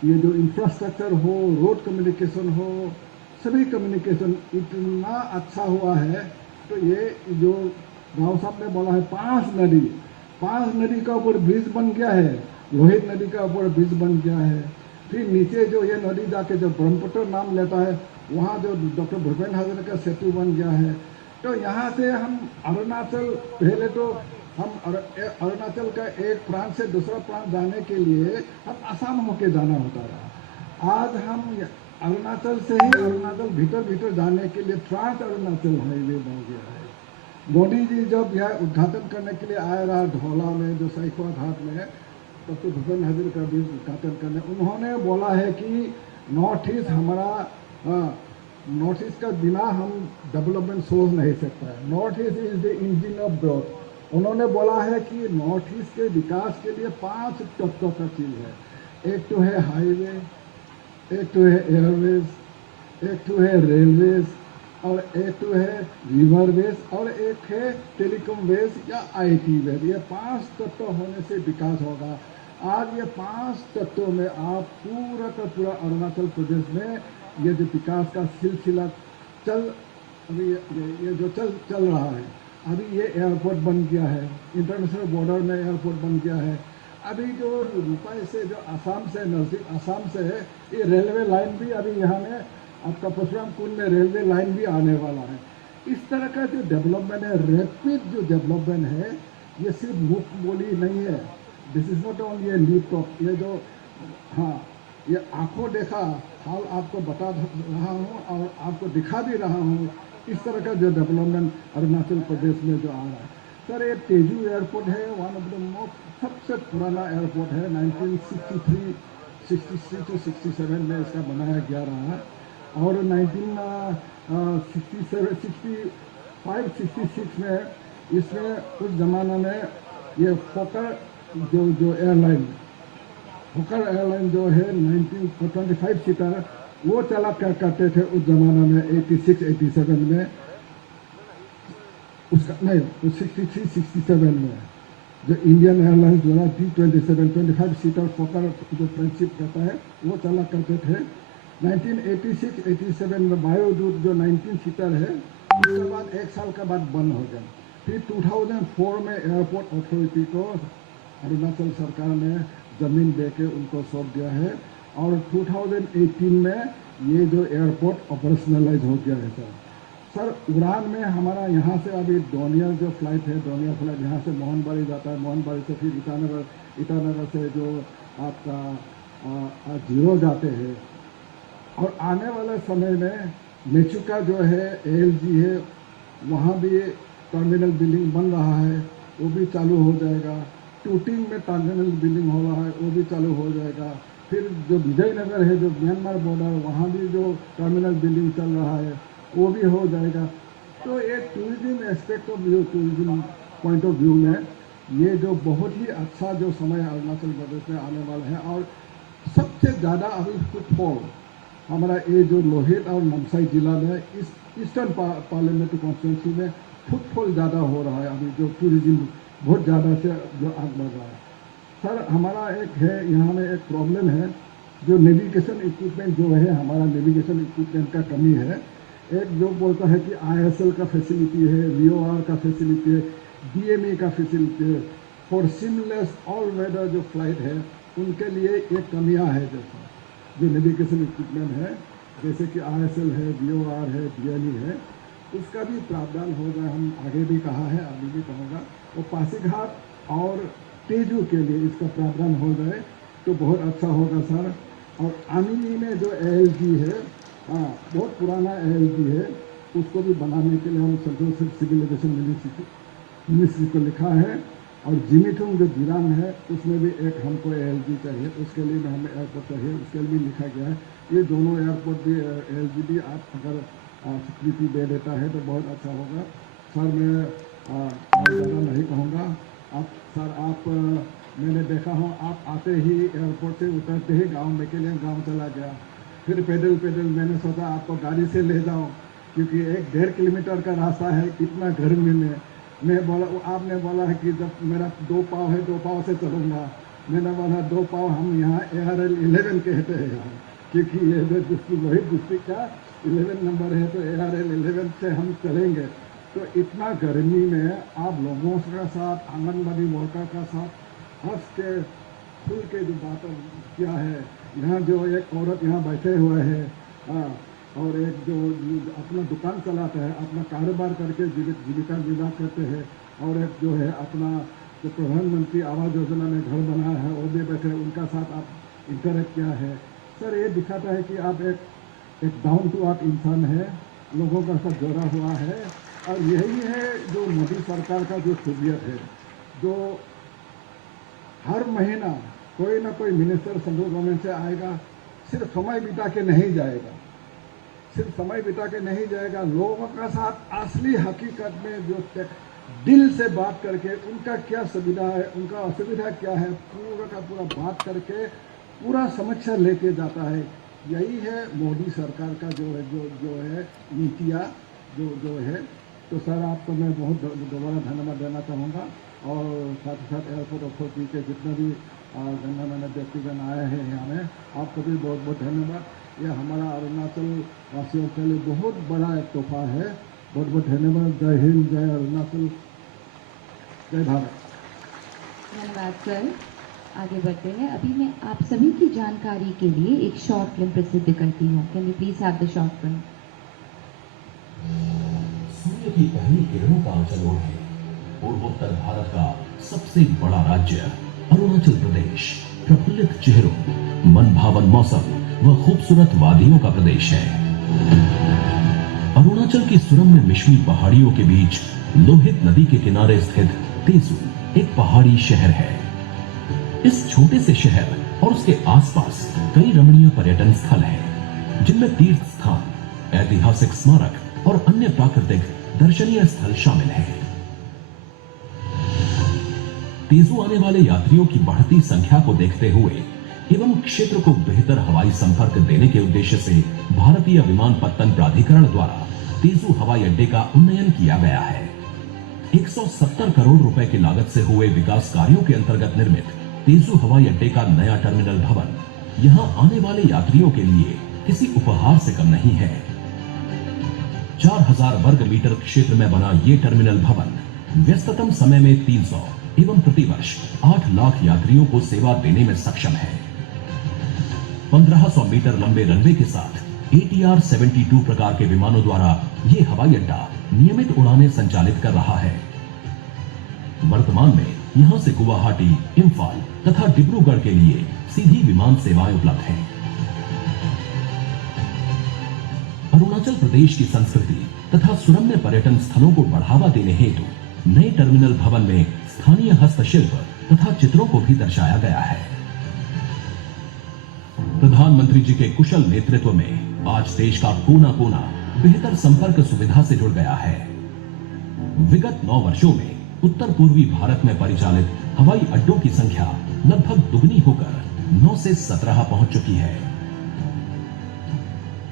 इंफ्रास्ट्रक्चर हो, रोड कम्युनिकेशन हो, सभी कम्युनिकेशन इतना अच्छा हुआ है। तो ये जो राव साहब ने बोला है 5 नदी का ऊपर ब्रिज बन गया है, लोहित नदी का ऊपर ब्रिज बन गया है। फिर नीचे जो ये नदी जाके जो ब्रह्मपुत्र नाम लेता है, वहाँ जो डॉक्टर भूपेन हजारिका का सेतु बन गया है। तो यहाँ से हम अरुणाचल, पहले तो हम अरुणाचल का एक प्रांत से दूसरा प्रांत जाने के लिए हम आसाम होके जाना होता रहा। आज हम अरुणाचल से ही अरुणाचल भीतर जाने के लिए ट्रांस अरुणाचल हाईवे बन गया है। मोदी जी जब यह उद्घाटन करने के लिए आए रहा ढोला में, जो सैखवा घाट में, डॉक्टर भूपेन हजारिका का भी उद्घाटन करने, उन्होंने बोला है कि नॉर्थ ईस्ट हमारा, नॉर्थ ईस्ट का बिना हम डेवलपमेंट सोच नहीं सकता है। North east is the engine of growth. उन्होंने बोला है कि नॉर्थ ईस्ट के विकास के लिए 5 तत्वों का चीज़ है। एक तो है हाईवे, एक तो है एयरवेज, एक तो है रेलवेज, और एक तो है रिवरवेज, और एक है टेलीकॉम वेज या IT वेज। ये 5 तत्व होने से विकास होगा। आज ये 5 तत्वों में आप पूरा का पूरा अरुणाचल प्रदेश में ये जो विकास का सिलसिला अभी ये जो चल रहा है। अभी ये एयरपोर्ट बन गया है, इंटरनेशनल बॉर्डर में एयरपोर्ट बन गया है। अभी जो रूपाई से जो आसाम से नज़दीक आसाम से है, ये रेलवे लाइन भी अभी यहाँ में आपका परशुराम कुंड में रेलवे लाइन भी आने वाला है। इस तरह का जो डेवलपमेंट है, रैपिड जो डेवलपमेंट है, ये सिर्फ मुख बोली नहीं है। This is not only a lip talk. ये जो ये आंखों देखा हाल आपको बता रहा हूँ और आपको दिखा भी रहा हूँ। इस तरह का जो डेवलपमेंट अरुणाचल प्रदेश में जो आ रहा है सर, ये तेजू एयरपोर्ट है, वन ऑफ द मोस्ट सबसे पुराना एयरपोर्ट है। 1963 to 67 में इसका बनाया गया रहा, और 1965-66 में इसमें उस ज़माना में ये फोकर जो एयरलाइन जो है 25 सीटर, वो चला करते थे उस ज़माना में 86-87 में, उसका नहीं 63-67 में जो इंडियन एयरलाइंस द्वारा D27 25 सीटर फोकर जो फ्रेंडशिप कहता है वो चला करते थे। 1986-87 में बायोडूत जो 19 सीटर है, उसके बाद 1 साल के बाद बंद हो गया। फिर 2004 में एयरपोर्ट अथॉरिटी को अरुणाचल सरकार ने ज़मीन दे के उनको सौंप दिया है, और 2018 में ये जो एयरपोर्ट ऑपरेशनलाइज हो गया है सर। उड़ान में हमारा यहाँ से अभी डोनियर जो फ्लाइट है, डोनियर फ्लाइट यहाँ से मोहनबाड़ी जाता है, मोहनबाड़ी से फिर ईटानगर से जो आपका जीरो जाते हैं। और आने वाले समय में मेचुका जो है ALG है, वहाँ भी टर्मिनल बिल्डिंग बन रहा है, वो भी चालू हो जाएगा। टूटिंग में टर्मिनल बिल्डिंग हो रहा है, वो भी चालू हो जाएगा। फिर जो विजयनगर है, जो म्यांमार बॉर्डर, वहाँ भी जो टर्मिनल बिल्डिंग चल रहा है, वो भी हो जाएगा। तो एक tourism aspect of view, tourism point of view में ये जो बहुत ही अच्छा जो समय अरुणाचल प्रदेश में आने वाला है। और सबसे ज़्यादा अभी फुटफॉल हमारा ये जो लोहित और नामसाई जिला में इस ईस्टर्न पार्लियामेंट्री कॉन्स्टिट्यूंसी में फुटफॉल ज़्यादा हो रहा है। अभी जो टूरिज्म बहुत ज़्यादा से जो आग बढ़ रहा है सर। हमारा एक है यहाँ में एक प्रॉब्लम है, जो नेविगेशन इक्विपमेंट जो है, हमारा नेविगेशन इक्विपमेंट का कमी है। एक जो बोलता है कि ISL का फैसिलिटी है, VOR का फैसिलिटी है, DME का facility for seamless all weather जो फ्लाइट है उनके लिए एक कमियां है, जैसा जो नेविगेशन इक्विपमेंट है जैसे कि ISL है, BOR है, DLE है, उसका भी प्रावधान होगा। हम आगे भी कहा है, अभी भी कहूँगा, वो पासीघाट और तेजू के लिए इसका प्रावधान हो जाए तो बहुत अच्छा होगा सर। और आमिनी में जो ALG है, हाँ बहुत पुराना ALG है, उसको भी बनाने के लिए हम सेंट्रल सिविल एविएशन मिनिस्ट्री को लिखा है। और जिमीथुंग जो जिलान है उसमें भी एक हमको ALG चाहिए, उसके लिए भी हमें एयरपोर्ट चाहिए, उसके लिए भी लिखा गया है। ये दोनों एयरपोर्ट भी ALG भी आप अगर स्वीकृति दे देता है तो बहुत अच्छा होगा सर। मैं ज़्यादा नहीं कहूँगा। आप मैंने देखा हूँ, आप आते ही एयरपोर्ट से उतरते ही गांव में के लिए गांव चला गया, फिर पैदल मैंने सोचा आपको गाड़ी से ले जाऊँ, क्योंकि 1-1.5 किलोमीटर का रास्ता है इतना गर्मी में। मैं बोला, आपने बोला है कि जब मेरा 2 पाँव है 2 पाँव से चलूँगा। मैंने बोला 2 पाँव हम यहाँ ARL 11 कहते हैं यहाँ, क्योंकि ये जो लोहित डिस्ट्रिक्ट का 11 नंबर है तो ARL 11 से हम चलेंगे। तो इतना गर्मी में आप लोगों के साथ, आंगनबाड़ी वर्कर का साथ हंस के खुल के जो बात किया है, यहाँ जो एक औरत यहाँ बैठे हुए हैं और एक जो अपना दुकान चलाता है, अपना कारोबार करके जीविका निर्वाह करते हैं, और एक जो है अपना जो प्रधानमंत्री आवास योजना में घर बनाया है वो भी बैठे, उनका साथ आप इंटरेक्ट किया है सर। ये दिखाता है कि आप एक डाउन टू अर्थ इंसान है, लोगों का साथ जोड़ा हुआ है। और यही है जो मोदी सरकार का जो खूबियत है, जो हर महीना कोई ना कोई मिनिस्टर सेंट्रल गवर्नमेंट से आएगा, सिर्फ समय बिता के नहीं जाएगा, सिर्फ समय बिता के नहीं जाएगा, लोगों का साथ असली हकीकत में जो दिल से बात करके उनका क्या सुविधा है, उनका असुविधा क्या है, पूरा का पूरा बात करके पूरा समस्या लेके जाता है। यही है मोदी सरकार का जो है नीतियाँ जो है। तो सर आपको मैं बहुत दोबारा धन्यवाद देना चाहूँगा, और साथ ही साथ एयरपोर्ट अथॉरिटी के जितने भी गणमान्य व्यक्तिगण आए हैं यहाँ में, आपको भी बहुत बहुत धन्यवाद। यह हमारा अरुणाचल वासियों के लिए बहुत बड़ा एक तोहफा है। बहुत बहुत धन्यवाद। जय हिंद, जय अरुणाचल, जय भारत। धन्यवाद सर। आगे बढ़ते हैं। अभी मैं आप सभी की जानकारी के लिए एक शॉर्ट फिल्म प्रसिद्ध करती हूँ। Can you please have the short film. सूर्य की पहली किरणों का अंचल है पूर्वोत्तर भारत का सबसे बड़ा राज्य अरुणाचल प्रदेश। प्रफुल्लित चेहरों, मन भावन मौसम व खूबसूरत वादियों का प्रदेश है। अरुणाचल की सुरम्य मिश्मी पहाड़ियों के बीच लोहित नदी के किनारे स्थित तेजू एक पहाड़ी शहर है। इस छोटे से शहर और उसके आसपास कई रमणीय पर्यटन स्थल हैं, जिनमें तीर्थ स्थान, ऐतिहासिक स्मारक और अन्य प्राकृतिक दर्शनीय स्थल शामिल हैं। तेजू आने वाले यात्रियों की बढ़ती संख्या को देखते हुए एवं क्षेत्र को बेहतर हवाई संपर्क देने के उद्देश्य से भारतीय विमानपत्तन प्राधिकरण द्वारा तेजू हवाई अड्डे का उन्नयन किया गया है। 170 करोड़ रुपए की लागत से हुए विकास कार्यों के अंतर्गत निर्मित तेजू हवाई अड्डे का नया टर्मिनल भवन यहां आने वाले यात्रियों के लिए किसी उपहार से कम नहीं है। 4000 वर्ग मीटर क्षेत्र में बना ये टर्मिनल भवन व्यस्ततम समय में 300 एवं प्रतिवर्ष 8 लाख यात्रियों को सेवा देने में सक्षम है। 1500 मीटर लंबे रनवे के साथ ATR 72 प्रकार के विमानों द्वारा ये हवाई अड्डा नियमित उड़ानें संचालित कर रहा है। वर्तमान में यहां से गुवाहाटी, इम्फाल तथा डिब्रूगढ़ के लिए सीधी विमान सेवाएं उपलब्ध हैं। अरुणाचल प्रदेश की संस्कृति तथा सुरम्य पर्यटन स्थलों को बढ़ावा देने हेतु नए टर्मिनल भवन में स्थानीय हस्तशिल्प तथा चित्रों को भी दर्शाया गया है। प्रधानमंत्री जी के कुशल नेतृत्व में आज देश का कोना कोना बेहतर संपर्क सुविधा से जुड़ गया है। विगत 9 वर्षों में उत्तर पूर्वी भारत में परिचालित हवाई अड्डों की संख्या लगभग दुगनी होकर 9 से 17 पहुंच चुकी है।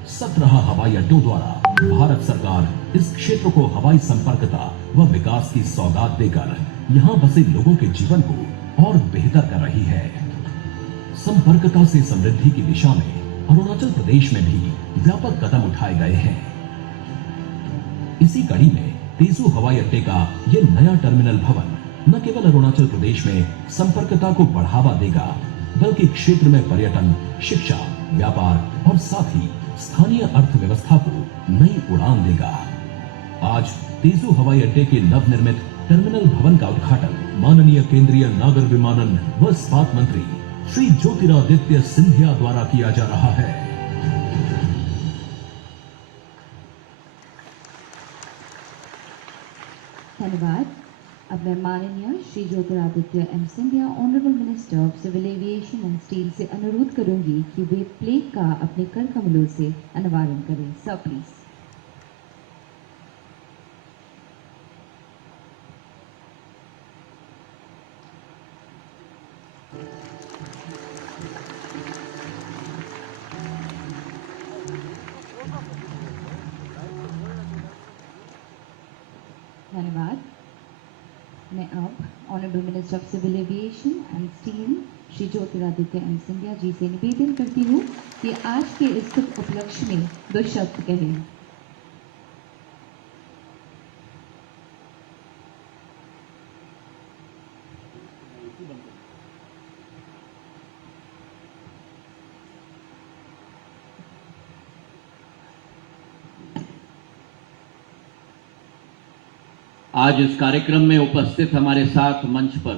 17 हवाई अड्डों द्वारा भारत सरकार इस क्षेत्र को हवाई संपर्कता व विकास की सौगात देकर यहां बसे लोगों के जीवन को और बेहतर कर रही है। संपर्कता से समृद्धि की दिशा में अरुणाचल प्रदेश में भी व्यापक कदम उठाए गए हैं। इसी कड़ी में तेजू हवाई अड्डे का ये नया टर्मिनल भवन न केवल अरुणाचल प्रदेश में संपर्कता को बढ़ावा देगा, बल्कि क्षेत्र में पर्यटन, शिक्षा, व्यापार और साथ ही स्थानीय अर्थव्यवस्था को नई उड़ान देगा। आज तेजू हवाई अड्डे के नवनिर्मित टर्मिनल भवन का उद्घाटन माननीय केंद्रीय नागर विमानन व इस्पात मंत्री श्री ज्योतिरादित्य सिंधिया द्वारा किया जा रहा है। धन्यवाद। अब मैं माननीय Shri Jyotiraditya M Scindia honourable minister of civil aviation and steel से अनुरोध करूंगी कि वे प्लेग का अपने कर कमलों से अनावरण करें। Sir please. धन्यवाद। मैं अब honourable minister of civil aviation and steel Shri Jyotiraditya M Scindia ji से निवेदन करती हूँ कि आज के इस शुभ उपलक्ष्य में 2 शब्द कहें। आज इस कार्यक्रम में उपस्थित हमारे साथ मंच पर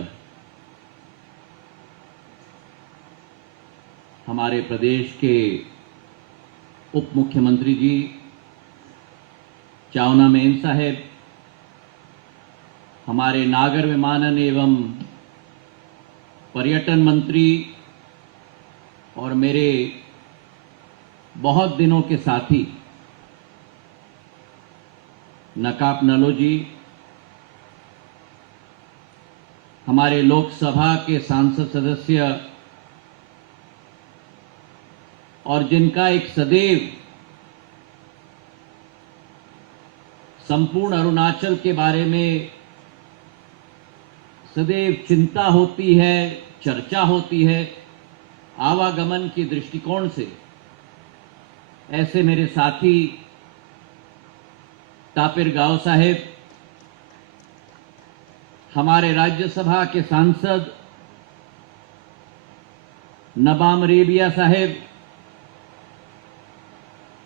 हमारे प्रदेश के उप मुख्यमंत्री जी चावना मेन साहेब, हमारे नागर विमानन एवं पर्यटन मंत्री और मेरे बहुत दिनों के साथी नकाप नलो जी, हमारे लोकसभा के सांसद सदस्य और जिनका एक सदैव संपूर्ण अरुणाचल के बारे में सदैव चिंता होती है, चर्चा होती है आवागमन के दृष्टिकोण से, ऐसे मेरे साथी तापिर गांव साहेब, हमारे राज्यसभा के सांसद नबाम रेबिया साहेब,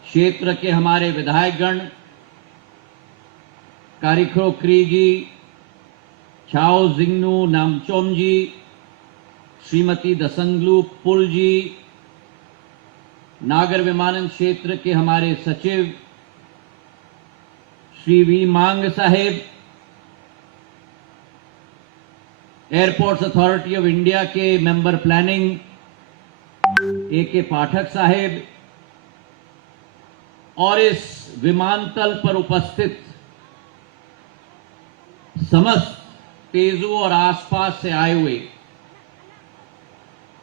क्षेत्र के हमारे विधायकगण कारिखो क्री जी, छाओ जिंगनू नामचोम जी, श्रीमती दसंगलू पुल जी, नागर विमानन क्षेत्र के हमारे सचिव श्री वी मांग साहेब, एयरपोर्ट्स अथॉरिटी ऑफ इंडिया के मेंबर प्लानिंग ए के पाठक साहेब और इस विमानतल पर उपस्थित समस्त तेजू और आसपास से आए हुए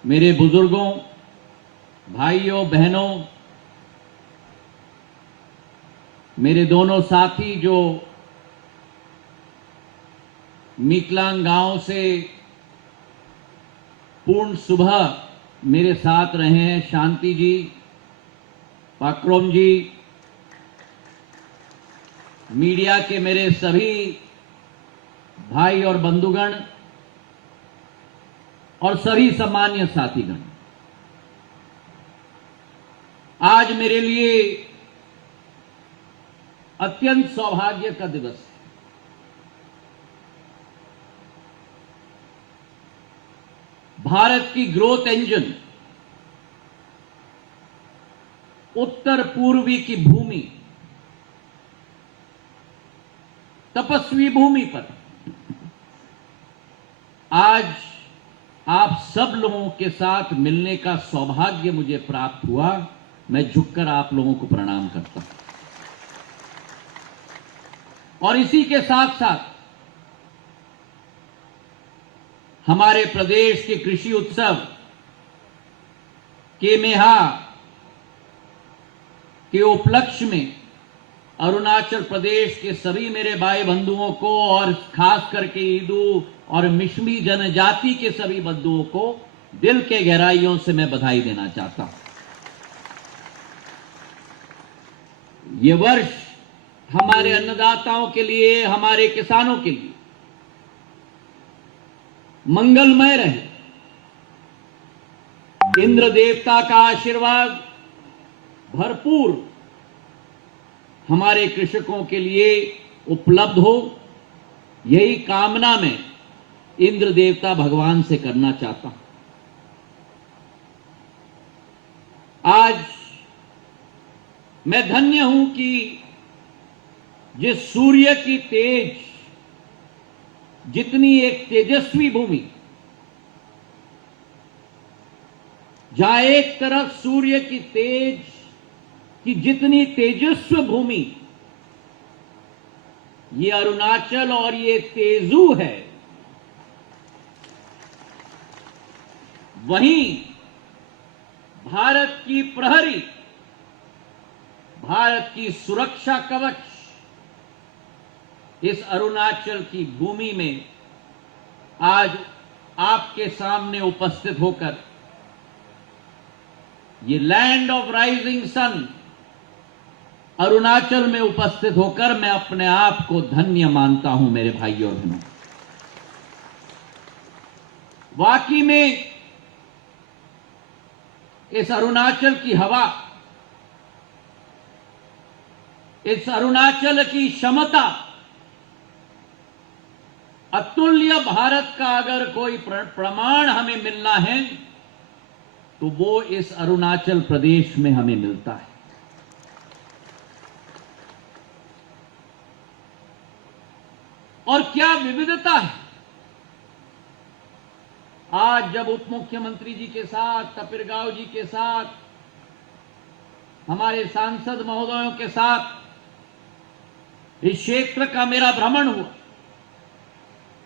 मेरे बुजुर्गों, भाइयों, बहनों, मेरे दोनों साथी जो मीकलांग गांव से पूर्ण सुबह मेरे साथ रहे हैं, शांति जी, पाक्रोम जी, मीडिया के मेरे सभी भाई और बंधुगण और सभी सम्मान्य साथीगण, आज मेरे लिए अत्यंत सौभाग्य का दिवस है। भारत की ग्रोथ इंजन उत्तर पूर्वी की भूमि, तपस्वी भूमि पर आज आप सब लोगों के साथ मिलने का सौभाग्य मुझे प्राप्त हुआ। मैं झुककर आप लोगों को प्रणाम करता हूं और इसी के साथ साथ हमारे प्रदेश के कृषि उत्सव के मेहा के उपलक्ष्य में अरुणाचल प्रदेश के सभी मेरे भाई बंधुओं को और खास करके ईदू और मिश्मी जनजाति के सभी बंधुओं को दिल के गहराइयों से मैं बधाई देना चाहता हूं। ये वर्ष हमारे अन्नदाताओं के लिए, हमारे किसानों के लिए मंगलमय रहे। इंद्र देवता का आशीर्वाद भरपूर हमारे कृषकों के लिए उपलब्ध हो, यही कामना मैं इंद्र देवता भगवान से करना चाहता हूं। आज मैं धन्य हूं कि जिस सूर्य की तेज, जितनी एक तेजस्वी भूमि, जहां एक तरफ सूर्य की तेज की जितनी तेजस्वी भूमि ये अरुणाचल और ये तेजू है, वहीं भारत की प्रहरी, भारत की सुरक्षा कवच इस अरुणाचल की भूमि में आज आपके सामने उपस्थित होकर, ये land of rising sun Arunachal में उपस्थित होकर मैं अपने आप को धन्य मानता हूं। मेरे भाइयों और बहनों, वाकई में इस अरुणाचल की हवा, इस अरुणाचल की क्षमता अतुल्य। भारत का अगर कोई प्रमाण हमें मिलना है तो वो इस अरुणाचल प्रदेश में हमें मिलता है। और क्या विविधता है। आज जब उप मुख्यमंत्री जी के साथ, तपिरगांव जी के साथ, हमारे सांसद महोदयों के साथ इस क्षेत्र का मेरा भ्रमण हुआ,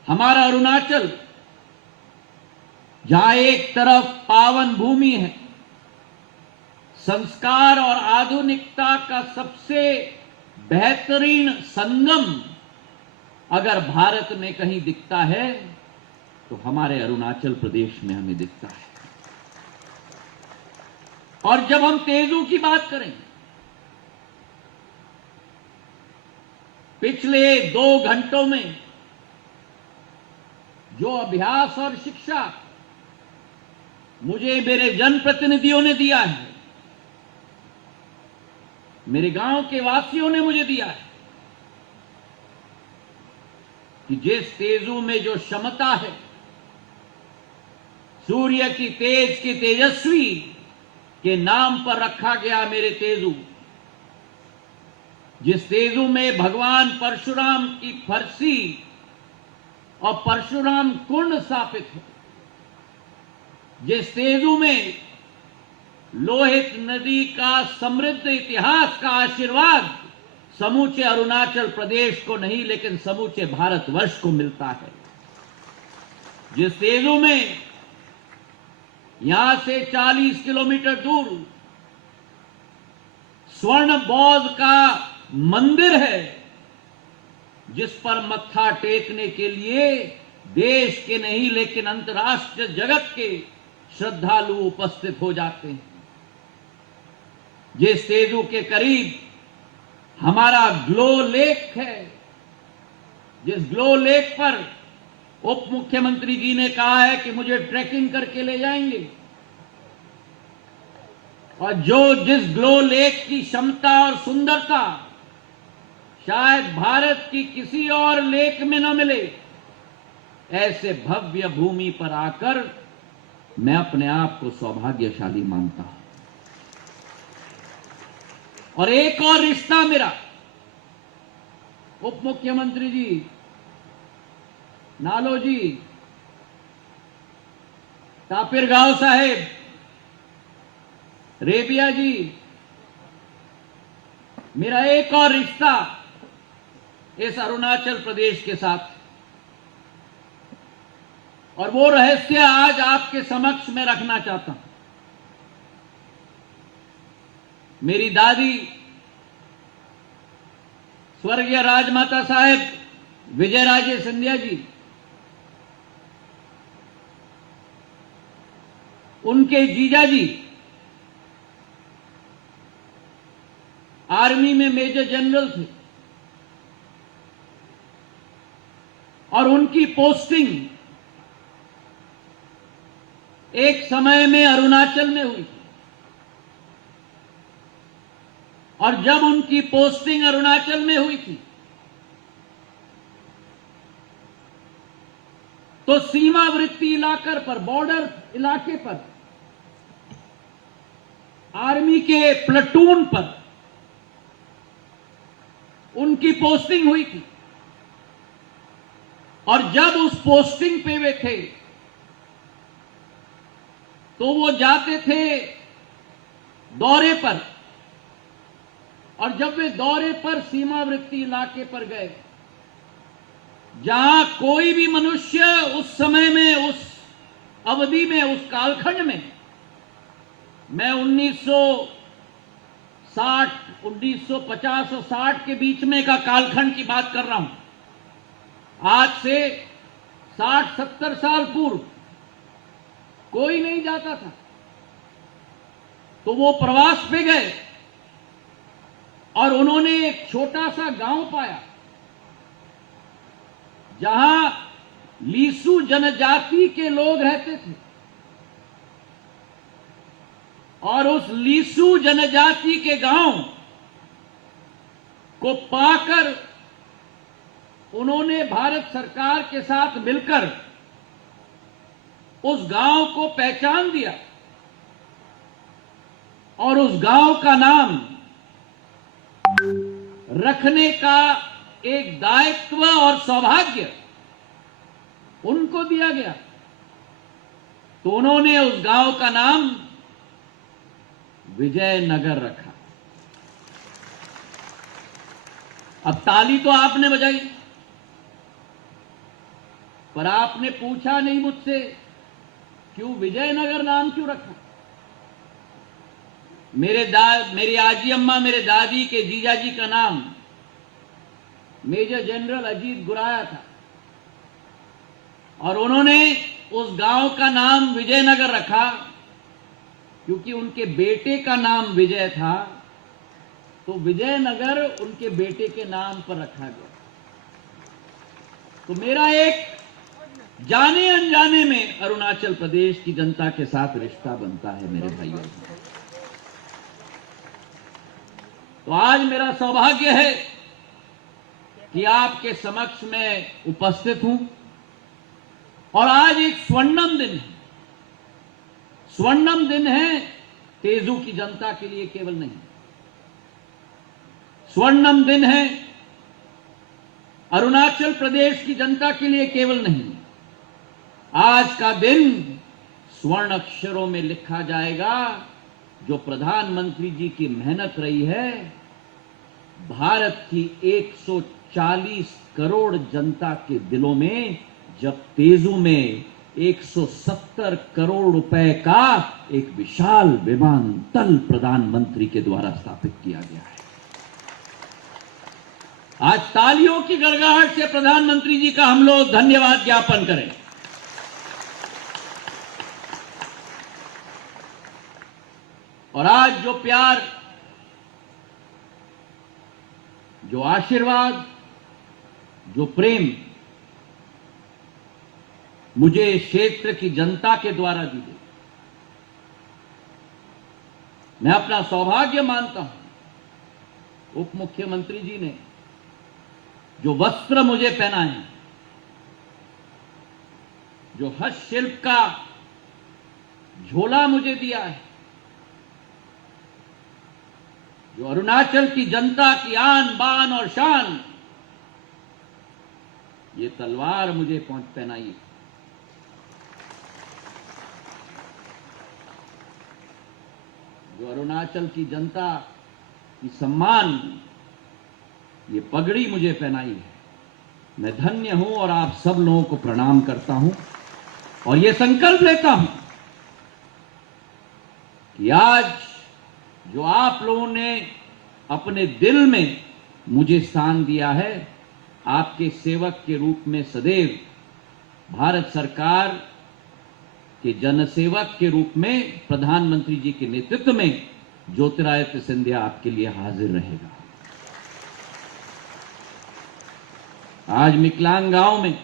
हमारा अरुणाचल जहां एक तरफ पावन भूमि है, संस्कार और आधुनिकता का सबसे बेहतरीन संगम अगर भारत में कहीं दिखता है तो हमारे अरुणाचल प्रदेश में हमें दिखता है। और जब हम तेजू की बात करें, पिछले 2 घंटों में जो अभ्यास और शिक्षा मुझे मेरे जनप्रतिनिधियों ने दिया है, मेरे गांव के वासियों ने मुझे दिया है, कि जिस तेजू में जो क्षमता है, सूर्य की तेज की तेजस्वी के नाम पर रखा गया मेरे तेजू, जिस तेजू में भगवान परशुराम की फरसी और परशुराम कुंड स्थापित है, जिस तेजू में लोहित नदी का समृद्ध इतिहास का आशीर्वाद समूचे अरुणाचल प्रदेश को नहीं लेकिन समूचे भारतवर्ष को मिलता है, जिस तेजू में यहां से 40 किलोमीटर दूर स्वर्ण बौद्ध का मंदिर है, जिस पर मत्था टेकने के लिए देश के नहीं लेकिन अंतर्राष्ट्रीय जगत के श्रद्धालु उपस्थित हो जाते हैं, जिस तेजू के करीब हमारा ग्लो लेक है, जिस ग्लो लेक पर उप मुख्यमंत्री जी ने कहा है कि मुझे ट्रैकिंग करके ले जाएंगे, और जिस ग्लो लेक की क्षमता और सुंदरता शायद भारत की किसी और लेक में न मिले, ऐसे भव्य भूमि पर आकर मैं अपने आप को सौभाग्यशाली मानता हूं। और एक और रिश्ता मेरा उप मुख्यमंत्री जी, नालो जी, तापिरगांव साहेब, रेबिया जी, मेरा एक और रिश्ता इस अरुणाचल प्रदेश के साथ, और वो रहस्य आज आपके समक्ष में रखना चाहता हूं। मेरी दादी स्वर्गीय राजमाता साहेब विजयराजे सिंधिया जी, उनके जीजा जी आर्मी में मेजर जनरल थे, और उनकी पोस्टिंग एक समय में अरुणाचल में हुई थी। और जब उनकी पोस्टिंग अरुणाचल में हुई थी तो सीमावर्ती इलाकर पर, बॉर्डर इलाके पर, आर्मी के प्लेटून पर उनकी पोस्टिंग हुई थी। और जब उस पोस्टिंग पे वे थे तो वो जाते थे दौरे पर, और जब वे दौरे पर सीमावर्ती इलाके पर गए जहां कोई भी मनुष्य उस समय में, उस अवधि में, उस कालखंड में, मैं 1960, 1950 और 60 के बीच में का कालखंड की बात कर रहा हूं, आज से 60-70 साल पूर्व कोई नहीं जाता था। तो वो प्रवास पे गए और उन्होंने एक छोटा सा गांव पाया जहां लीसू जनजाति के लोग रहते थे। और उस लीसू जनजाति के गांव को पाकर उन्होंने भारत सरकार के साथ मिलकर उस गांव को पहचान दिया और उस गांव का नाम रखने का एक दायित्व और सौभाग्य उनको दिया गया। तो उन्होंने उस गांव का नाम विजयनगर रखा। अब ताली तो आपने बजाई, पर आपने पूछा नहीं मुझसे क्यों विजयनगर नाम क्यों रखा। मेरी आजी अम्मा, मेरे दादी के जीजाजी का नाम मेजर जनरल अजीत गुराया था और उन्होंने उस गांव का नाम विजयनगर रखा क्योंकि उनके बेटे का नाम विजय था। तो विजयनगर उनके बेटे के नाम पर रखा गया। तो मेरा एक जाने अनजाने में अरुणाचल प्रदेश की जनता के साथ रिश्ता बनता है मेरे भाइयों। तो आज मेरा सौभाग्य है कि आपके समक्ष में उपस्थित हूं और आज एक स्वर्णिम दिन है। स्वर्णिम दिन है तेजू की जनता के लिए केवल नहीं, स्वर्णिम दिन है अरुणाचल प्रदेश की जनता के लिए केवल नहीं। आज का दिन स्वर्ण अक्षरों में लिखा जाएगा जो प्रधानमंत्री जी की मेहनत रही है। भारत की 140 करोड़ जनता के दिलों में जब तेजू में 170 करोड़ रुपए का एक विशाल विमानतल प्रधानमंत्री के द्वारा स्थापित किया गया है। आज तालियों की गड़गड़ाहट से प्रधानमंत्री जी का हम लोग धन्यवाद ज्ञापन करें। और आज जो प्यार, जो आशीर्वाद, जो प्रेम मुझे इस क्षेत्र की जनता के द्वारा दी गई, मैं अपना सौभाग्य मानता हूं। उप मुख्यमंत्री जी ने जो वस्त्र मुझे पहनाए हैं, जो हस्तशिल्प का झोला मुझे दिया है, जो अरुणाचल की जनता की आन बान और शान, ये तलवार मुझे पहनाई है। जो अरुणाचल की जनता की सम्मान, ये पगड़ी मुझे पहनाई है। मैं धन्य हूं और आप सब लोगों को प्रणाम करता हूं और ये संकल्प लेता हूं कि आज जो आप लोगों ने अपने दिल में मुझे स्थान दिया है, आपके सेवक के रूप में सदैव भारत सरकार के जनसेवक के रूप में प्रधानमंत्री जी के नेतृत्व में ज्योतिरादित्य सिंधिया आपके लिए हाजिर रहेगा। आज मिकलांग गांव में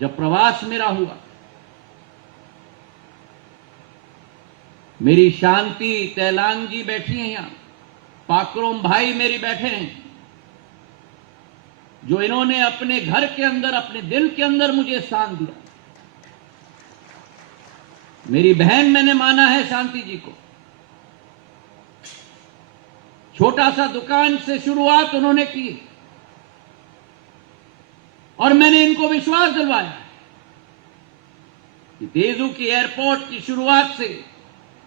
जब प्रवास मेरा हुआ, मेरी शांति तैलांग जी बैठी हैं यहां, पाकरोम भाई मेरी बैठे हैं, जो इन्होंने अपने घर के अंदर, अपने दिल के अंदर मुझे स्थान दिया। मेरी बहन मैंने माना है शांति जी को। छोटा सा दुकान से शुरुआत उन्होंने की और मैंने इनको विश्वास दिलवाया कि तेजू की एयरपोर्ट की शुरुआत से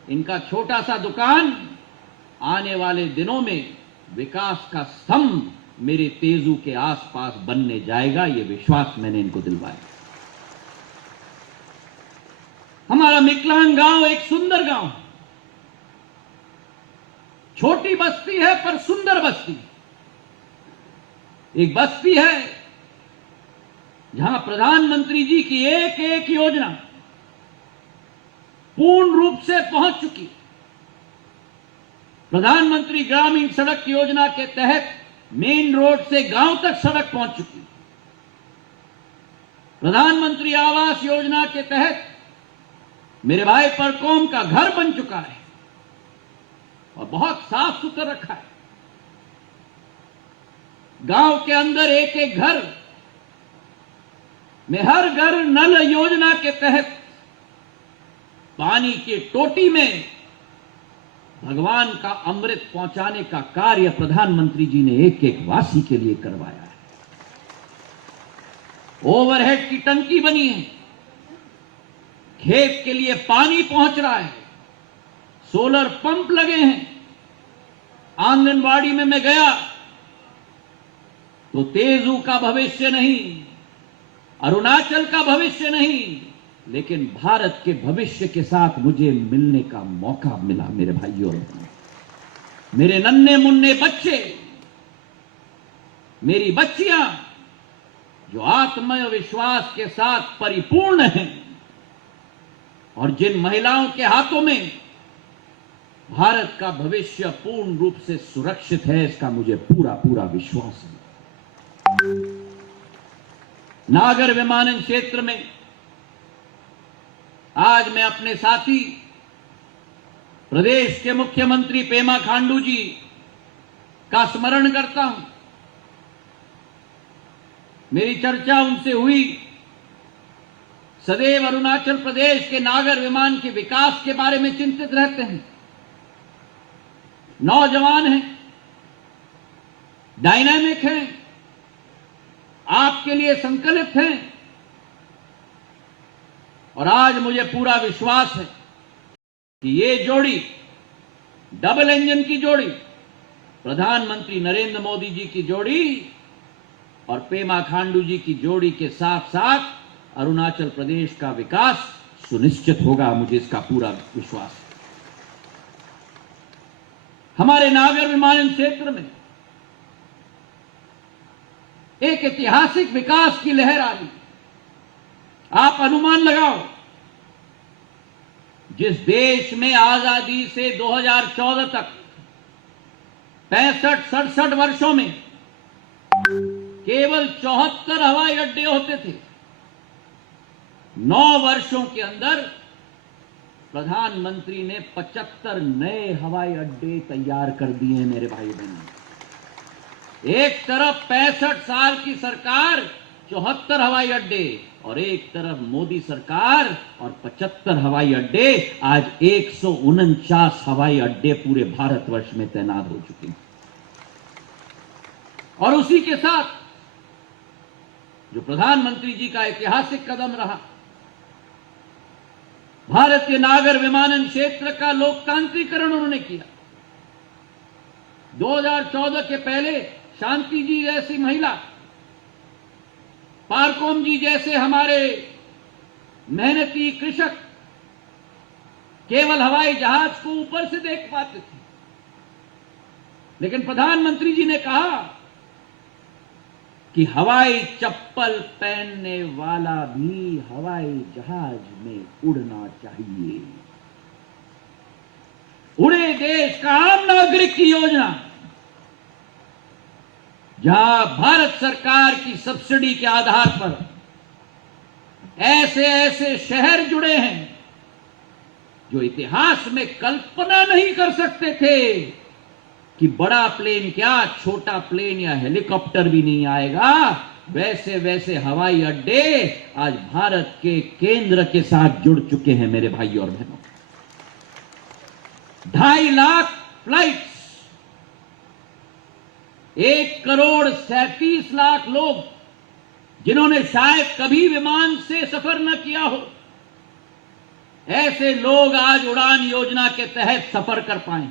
इनका छोटा सा दुकान आने वाले दिनों में विकास का स्तंभ मेरे तेजू के आसपास बनने जाएगा। यह विश्वास मैंने इनको दिलवाया। हमारा मिकलांग गांव एक सुंदर गांव है, छोटी बस्ती है पर सुंदर बस्ती। एक बस्ती है जहां प्रधानमंत्री जी की एक एक योजना पूर्ण रूप से पहुंच चुकी। प्रधानमंत्री ग्रामीण सड़क योजना के तहत मेन रोड से गांव तक सड़क पहुंच चुकी। प्रधानमंत्री आवास योजना के तहत मेरे भाई परकोम का घर बन चुका है और बहुत साफ सुथरा रखा है। गांव के अंदर एक एक घर में हर घर नल योजना के तहत पानी की टोटी में भगवान का अमृत पहुंचाने का कार्य प्रधानमंत्री जी ने एक एक वासी के लिए करवाया है। ओवरहेड की टंकी बनी है, खेत के लिए पानी पहुंच रहा है, सोलर पंप लगे हैं। आंगनवाड़ी में मैं गया तो तेजू का भविष्य नहीं, अरुणाचल का भविष्य नहीं, लेकिन भारत के भविष्य के साथ मुझे मिलने का मौका मिला। मेरे भाइयों और मेरे नन्हे मुन्ने बच्चे, मेरी बच्चियां जो आत्मविश्वास के साथ परिपूर्ण हैं और जिन महिलाओं के हाथों में भारत का भविष्य पूर्ण रूप से सुरक्षित है, इसका मुझे पूरा पूरा विश्वास है। नागर विमानन क्षेत्र में आज मैं अपने साथी प्रदेश के मुख्यमंत्री पेमा खांडू जी का स्मरण करता हूं। मेरी चर्चा उनसे हुई। सदैव अरुणाचल प्रदेश के नागर विमान के विकास के बारे में चिंतित रहते हैं। नौजवान हैं, डायनामिक हैं, आपके लिए संकल्पित हैं और आज मुझे पूरा विश्वास है कि ये जोड़ी, डबल इंजन की जोड़ी, प्रधानमंत्री नरेंद्र मोदी जी की जोड़ी और पेमा खांडू जी की जोड़ी के साथ साथ अरुणाचल प्रदेश का विकास सुनिश्चित होगा। मुझे इसका पूरा विश्वास है। हमारे नागर विमानन क्षेत्र में एक ऐतिहासिक विकास की लहर आ रही। आप अनुमान लगाओ, जिस देश में आजादी से 2014 तक 65-67 वर्षों में केवल 74 हवाई अड्डे होते थे, 9 वर्षों के अंदर प्रधानमंत्री ने 75 नए हवाई अड्डे तैयार कर दिए। मेरे भाई बहनों, एक तरफ 65 साल की सरकार 74 हवाई अड्डे और एक तरफ मोदी सरकार और 75 हवाई अड्डे, आज 149 हवाई अड्डे पूरे भारतवर्ष में तैनात हो चुके हैं। और उसी के साथ जो प्रधानमंत्री जी का ऐतिहासिक कदम रहा, भारत के नागर विमानन क्षेत्र का लोकतांत्रिकरण उन्होंने किया। 2014 के पहले शांति जी जैसी महिला, पारकोम जी जैसे हमारे मेहनती कृषक केवल हवाई जहाज को ऊपर से देख पाते थे, लेकिन प्रधानमंत्री जी ने कहा कि हवाई चप्पल पहनने वाला भी हवाई जहाज में उड़ना चाहिए। उड़े देश का आम नागरिक की योजना, जहां भारत सरकार की सब्सिडी के आधार पर ऐसे ऐसे शहर जुड़े हैं जो इतिहास में कल्पना नहीं कर सकते थे कि बड़ा प्लेन क्या, छोटा प्लेन या हेलीकॉप्टर भी नहीं आएगा। वैसे वैसे हवाई अड्डे आज भारत के केंद्र के साथ जुड़ चुके हैं मेरे भाई और बहनों। 2.5 लाख फ्लाइट्स, 1,37,00,000 लोग जिन्होंने शायद कभी विमान से सफर न किया हो, ऐसे लोग आज उड़ान योजना के तहत सफर कर पाए।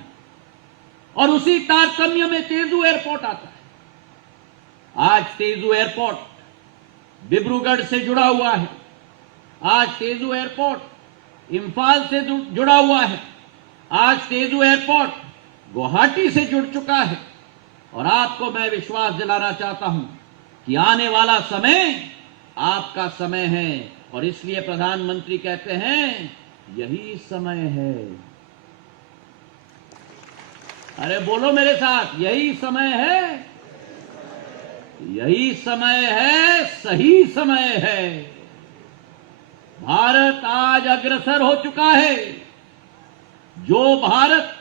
और उसी तारतम्य में तेजू एयरपोर्ट आता है। आज तेजू एयरपोर्ट डिब्रूगढ़ से जुड़ा हुआ है। आज तेजू एयरपोर्ट इंफाल से जुड़ा हुआ है। आज तेजू एयरपोर्ट गुवाहाटी से जुड़ चुका है। और आपको मैं विश्वास दिलाना चाहता हूं कि आने वाला समय आपका समय है। और इसलिए प्रधानमंत्री कहते हैं यही समय है। अरे बोलो मेरे साथ, यही समय है, यही समय है, सही समय है। भारत आज अग्रसर हो चुका है। जो भारत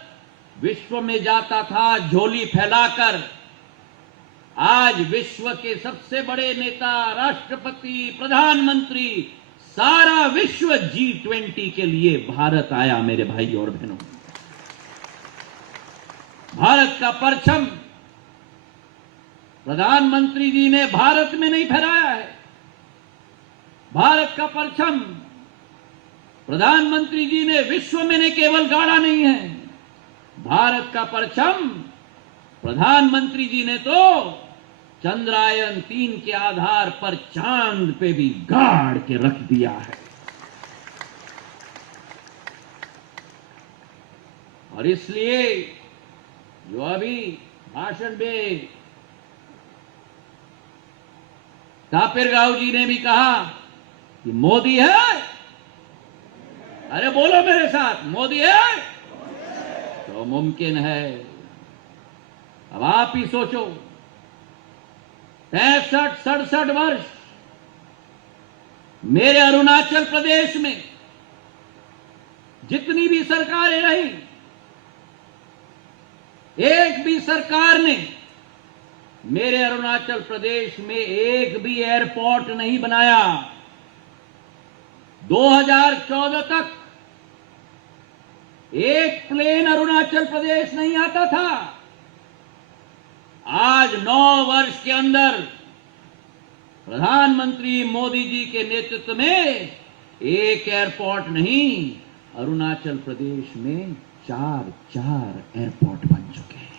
विश्व में जाता था झोली फैलाकर, आज विश्व के सबसे बड़े नेता, राष्ट्रपति, प्रधानमंत्री, सारा विश्व G20 के लिए भारत आया मेरे भाई और बहनों। भारत का परचम प्रधानमंत्री जी ने भारत में नहीं फहराया है। भारत का परचम प्रधानमंत्री जी ने विश्व में नहीं केवल गाड़ा नहीं है। भारत का परचम प्रधानमंत्री जी ने तो चंद्रायन 3 के आधार पर चांद पे भी गाड़ के रख दिया है। और इसलिए जो अभी भाषण में तापिरगांव जी ने भी कहा कि मोदी है, अरे बोलो मेरे साथ, मोदी है तो मुमकिन है। अब आप ही सोचो, 65-67 वर्ष मेरे अरुणाचल प्रदेश में जितनी भी सरकारें रही, एक भी सरकार ने मेरे अरुणाचल प्रदेश में एक भी एयरपोर्ट नहीं बनाया। 2014 तक एक प्लेन अरुणाचल प्रदेश नहीं आता था। आज 9 वर्ष के अंदर प्रधानमंत्री मोदी जी के नेतृत्व में एक एयरपोर्ट नहीं, अरुणाचल प्रदेश में 4 एयरपोर्ट बन चुके हैं।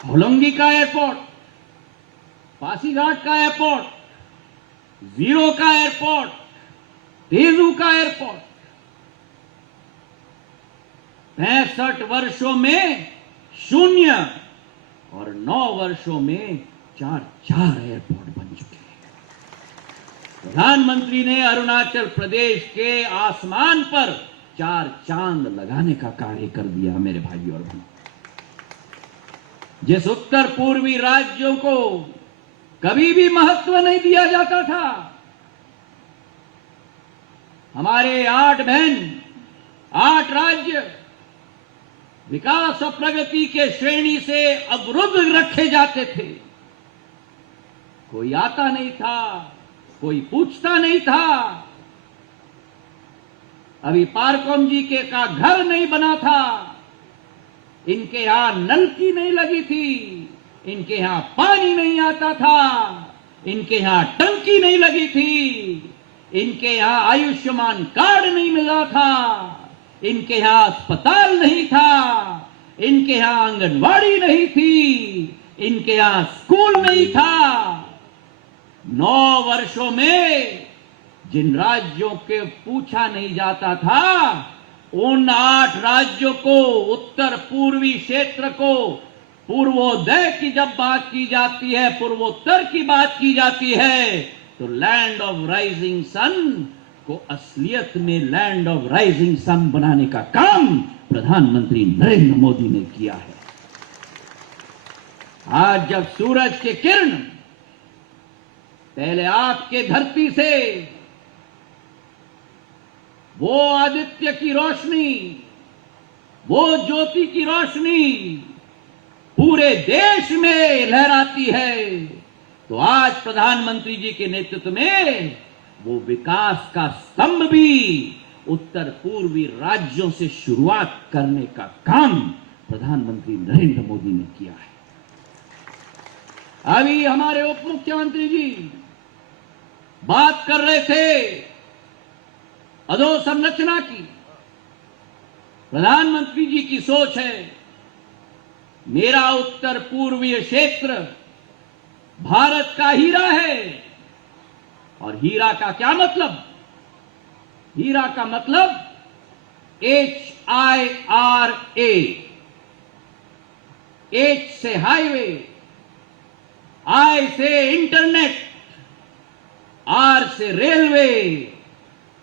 होलोंगी का एयरपोर्ट, पासीघाट का एयरपोर्ट, जीरो का एयरपोर्ट, तेजू का एयरपोर्ट। 65 वर्षों में 0 और 9 वर्षों में 4 एयरपोर्ट बन चुके हैं। प्रधानमंत्री ने अरुणाचल प्रदेश के आसमान पर 4 चांद लगाने का कार्य कर दिया मेरे भाई और बहनों। जिस उत्तर पूर्वी राज्यों को कभी भी महत्व नहीं दिया जाता था, हमारे 8 बहन, 8 राज्य विकास और प्रगति के श्रेणी से अवरुद्ध रखे जाते थे। कोई आता नहीं था, कोई पूछता नहीं था। अभी पारकौम जी के का घर नहीं बना था, इनके यहां नलकी नहीं लगी थी, इनके यहां पानी नहीं आता था, इनके यहां टंकी नहीं लगी थी, इनके यहां आयुष्मान कार्ड नहीं मिला था, इनके यहां अस्पताल नहीं था, इनके यहां आंगनवाड़ी नहीं थी, इनके यहां स्कूल नहीं था। 9 वर्षों में जिन राज्यों के पूछा नहीं जाता था, उन 8 राज्यों को, उत्तर पूर्वी क्षेत्र को, पूर्वोदय की जब बात की जाती है, पूर्वोत्तर की बात की जाती है, तो लैंड ऑफ राइजिंग सन को असलियत में लैंड ऑफ राइजिंग सन बनाने का काम प्रधानमंत्री नरेंद्र मोदी ने किया है। आज जब सूरज के किरण पहले आपके धरती से वो आदित्य की रोशनी, वो ज्योति की रोशनी पूरे देश में लहराती है, तो आज प्रधानमंत्री जी के नेतृत्व में वो विकास का स्तंभ भी उत्तर पूर्वी राज्यों से शुरुआत करने का काम प्रधानमंत्री नरेंद्र मोदी ने किया है। अभी हमारे उप मुख्यमंत्री जी बात कर रहे थे अधोसंरचना की। प्रधानमंत्री जी की सोच है मेरा उत्तर पूर्वीय क्षेत्र भारत का हीरा है। और हीरा का क्या मतलब? हीरा का मतलब HIRA, H से हाईवे, I से इंटरनेट, R से रेलवे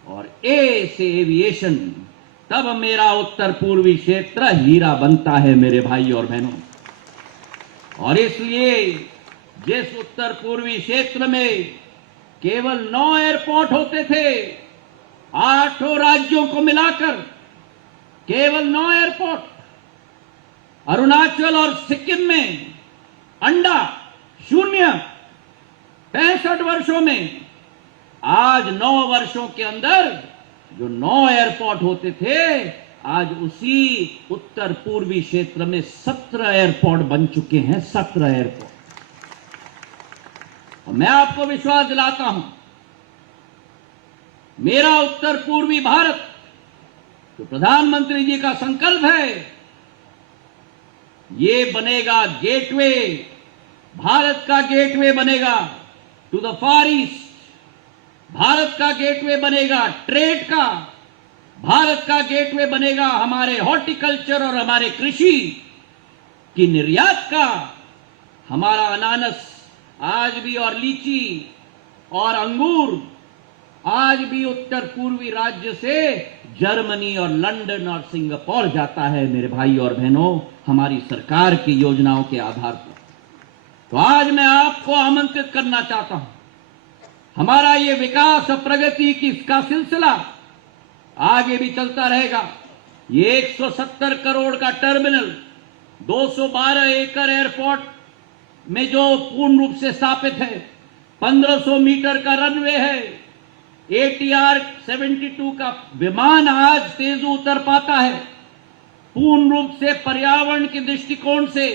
और A से एविएशन। तब मेरा उत्तर पूर्वी क्षेत्र हीरा बनता है मेरे भाई और बहनों। और इसलिए जिस उत्तर पूर्वी क्षेत्र में केवल 9 एयरपोर्ट होते थे, 8 राज्यों को मिलाकर केवल 9 एयरपोर्ट, अरुणाचल और सिक्किम में अंडा शून्य, 65 वर्षों में आज 9 वर्षों के अंदर जो 9 एयरपोर्ट होते थे, आज उसी उत्तर पूर्वी क्षेत्र में 17 एयरपोर्ट बन चुके हैं। 17 एयरपोर्ट। और मैं आपको विश्वास दिलाता हूं, मेरा उत्तर पूर्वी भारत जो प्रधानमंत्री जी का संकल्प है, ये बनेगा गेटवे, भारत का गेटवे बनेगा to the far east. Bharat का गेटवे बनेगा ट्रेड का, भारत का गेटवे बनेगा हमारे हॉर्टिकल्चर और हमारे कृषि की निर्यात का। हमारा अनानस आज भी और लीची और अंगूर आज भी उत्तर पूर्वी राज्य से जर्मनी और लंदन और सिंगापुर जाता है मेरे भाई और बहनों, हमारी सरकार की योजनाओं के आधार पर। तो आज मैं आपको आमंत्रित करना चाहता हूं, हमारा ये विकास और प्रगति की इसका सिलसिला आगे भी चलता रहेगा। ये 170 करोड़ का टर्मिनल, 212 एकड़ एयरपोर्ट में जो पूर्ण रूप से स्थापित है, 1500 मीटर का रनवे है, ATR 72 का विमान आज तेजू उतर पाता है, पूर्ण रूप से पर्यावरण के दृष्टिकोण से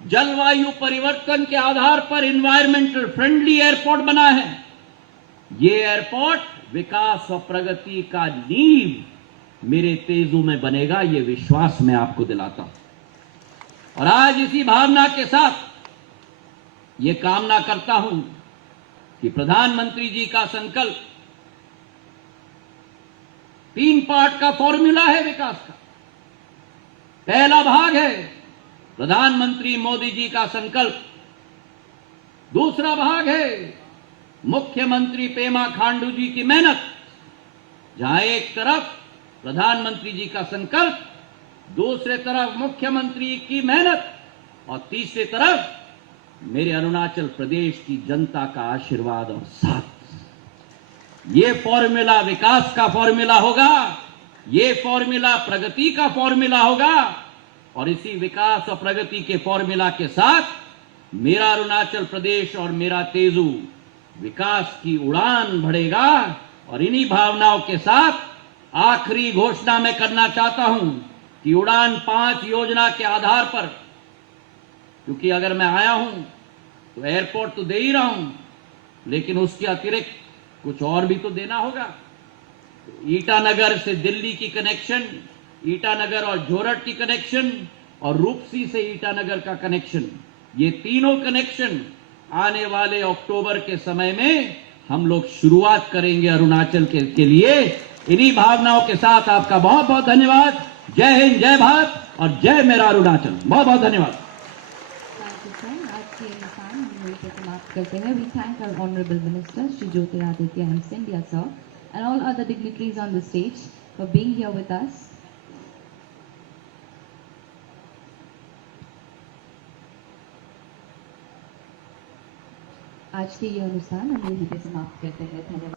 जलवायु परिवर्तन के आधार पर एनवायरमेंटल फ्रेंडली एयरपोर्ट बना है। ये एयरपोर्ट विकास और प्रगति का नींव मेरे तेजू में बनेगा, ये विश्वास मैं आपको दिलाता हूं। और आज इसी भावना के साथ ये कामना करता हूं कि प्रधानमंत्री जी का संकल्प 3 पार्ट का फॉर्मूला है विकास का। पहला भाग है प्रधानमंत्री मोदी जी का संकल्प, दूसरा भाग है मुख्यमंत्री पेमा खांडू जी की मेहनत, जहां एक तरफ प्रधानमंत्री जी का संकल्प, दूसरे तरफ मुख्यमंत्री की मेहनत और तीसरी तरफ मेरे अरुणाचल प्रदेश की जनता का आशीर्वाद और साथ। ये फॉर्मूला विकास का फॉर्मूला होगा, ये फॉर्मूला प्रगति का फॉर्मूला होगा। और इसी विकास और प्रगति के फॉर्मूला के साथ मेरा अरुणाचल प्रदेश और मेरा तेजू विकास की उड़ान भरेगा। और इन्हीं भावनाओं के साथ आखिरी घोषणा मैं करना चाहता हूं कि उड़ान 5 योजना के आधार पर, क्योंकि अगर मैं आया हूं तो एयरपोर्ट तो दे ही रहा हूं, लेकिन उसके अतिरिक्त कुछ और भी तो देना होगा। ईटानगर से दिल्ली की कनेक्शन, ईटानगर और जोरट की कनेक्शन और रूपसी से ईटानगर का कनेक्शन, ये तीनों कनेक्शन आने वाले अक्टूबर के समय में हम लोग शुरुआत करेंगे अरुणाचल के लिए। इन्हीं भावनाओं के साथ आपका बहुत बहुत धन्यवाद। जय हिंद, जय भारत और जय मेरा अरुणाचल। बहुत बहुत धन्यवाद। आज के मकान में के समाप्त करते हैं। We thank our honorable minister Shri Jyotiraditya Scindia sir and all other dignitaries on the stage for being here with us. आज के ये अनुष्ठान हम यहीं पे समाप्त करते हैं। धन्यवाद।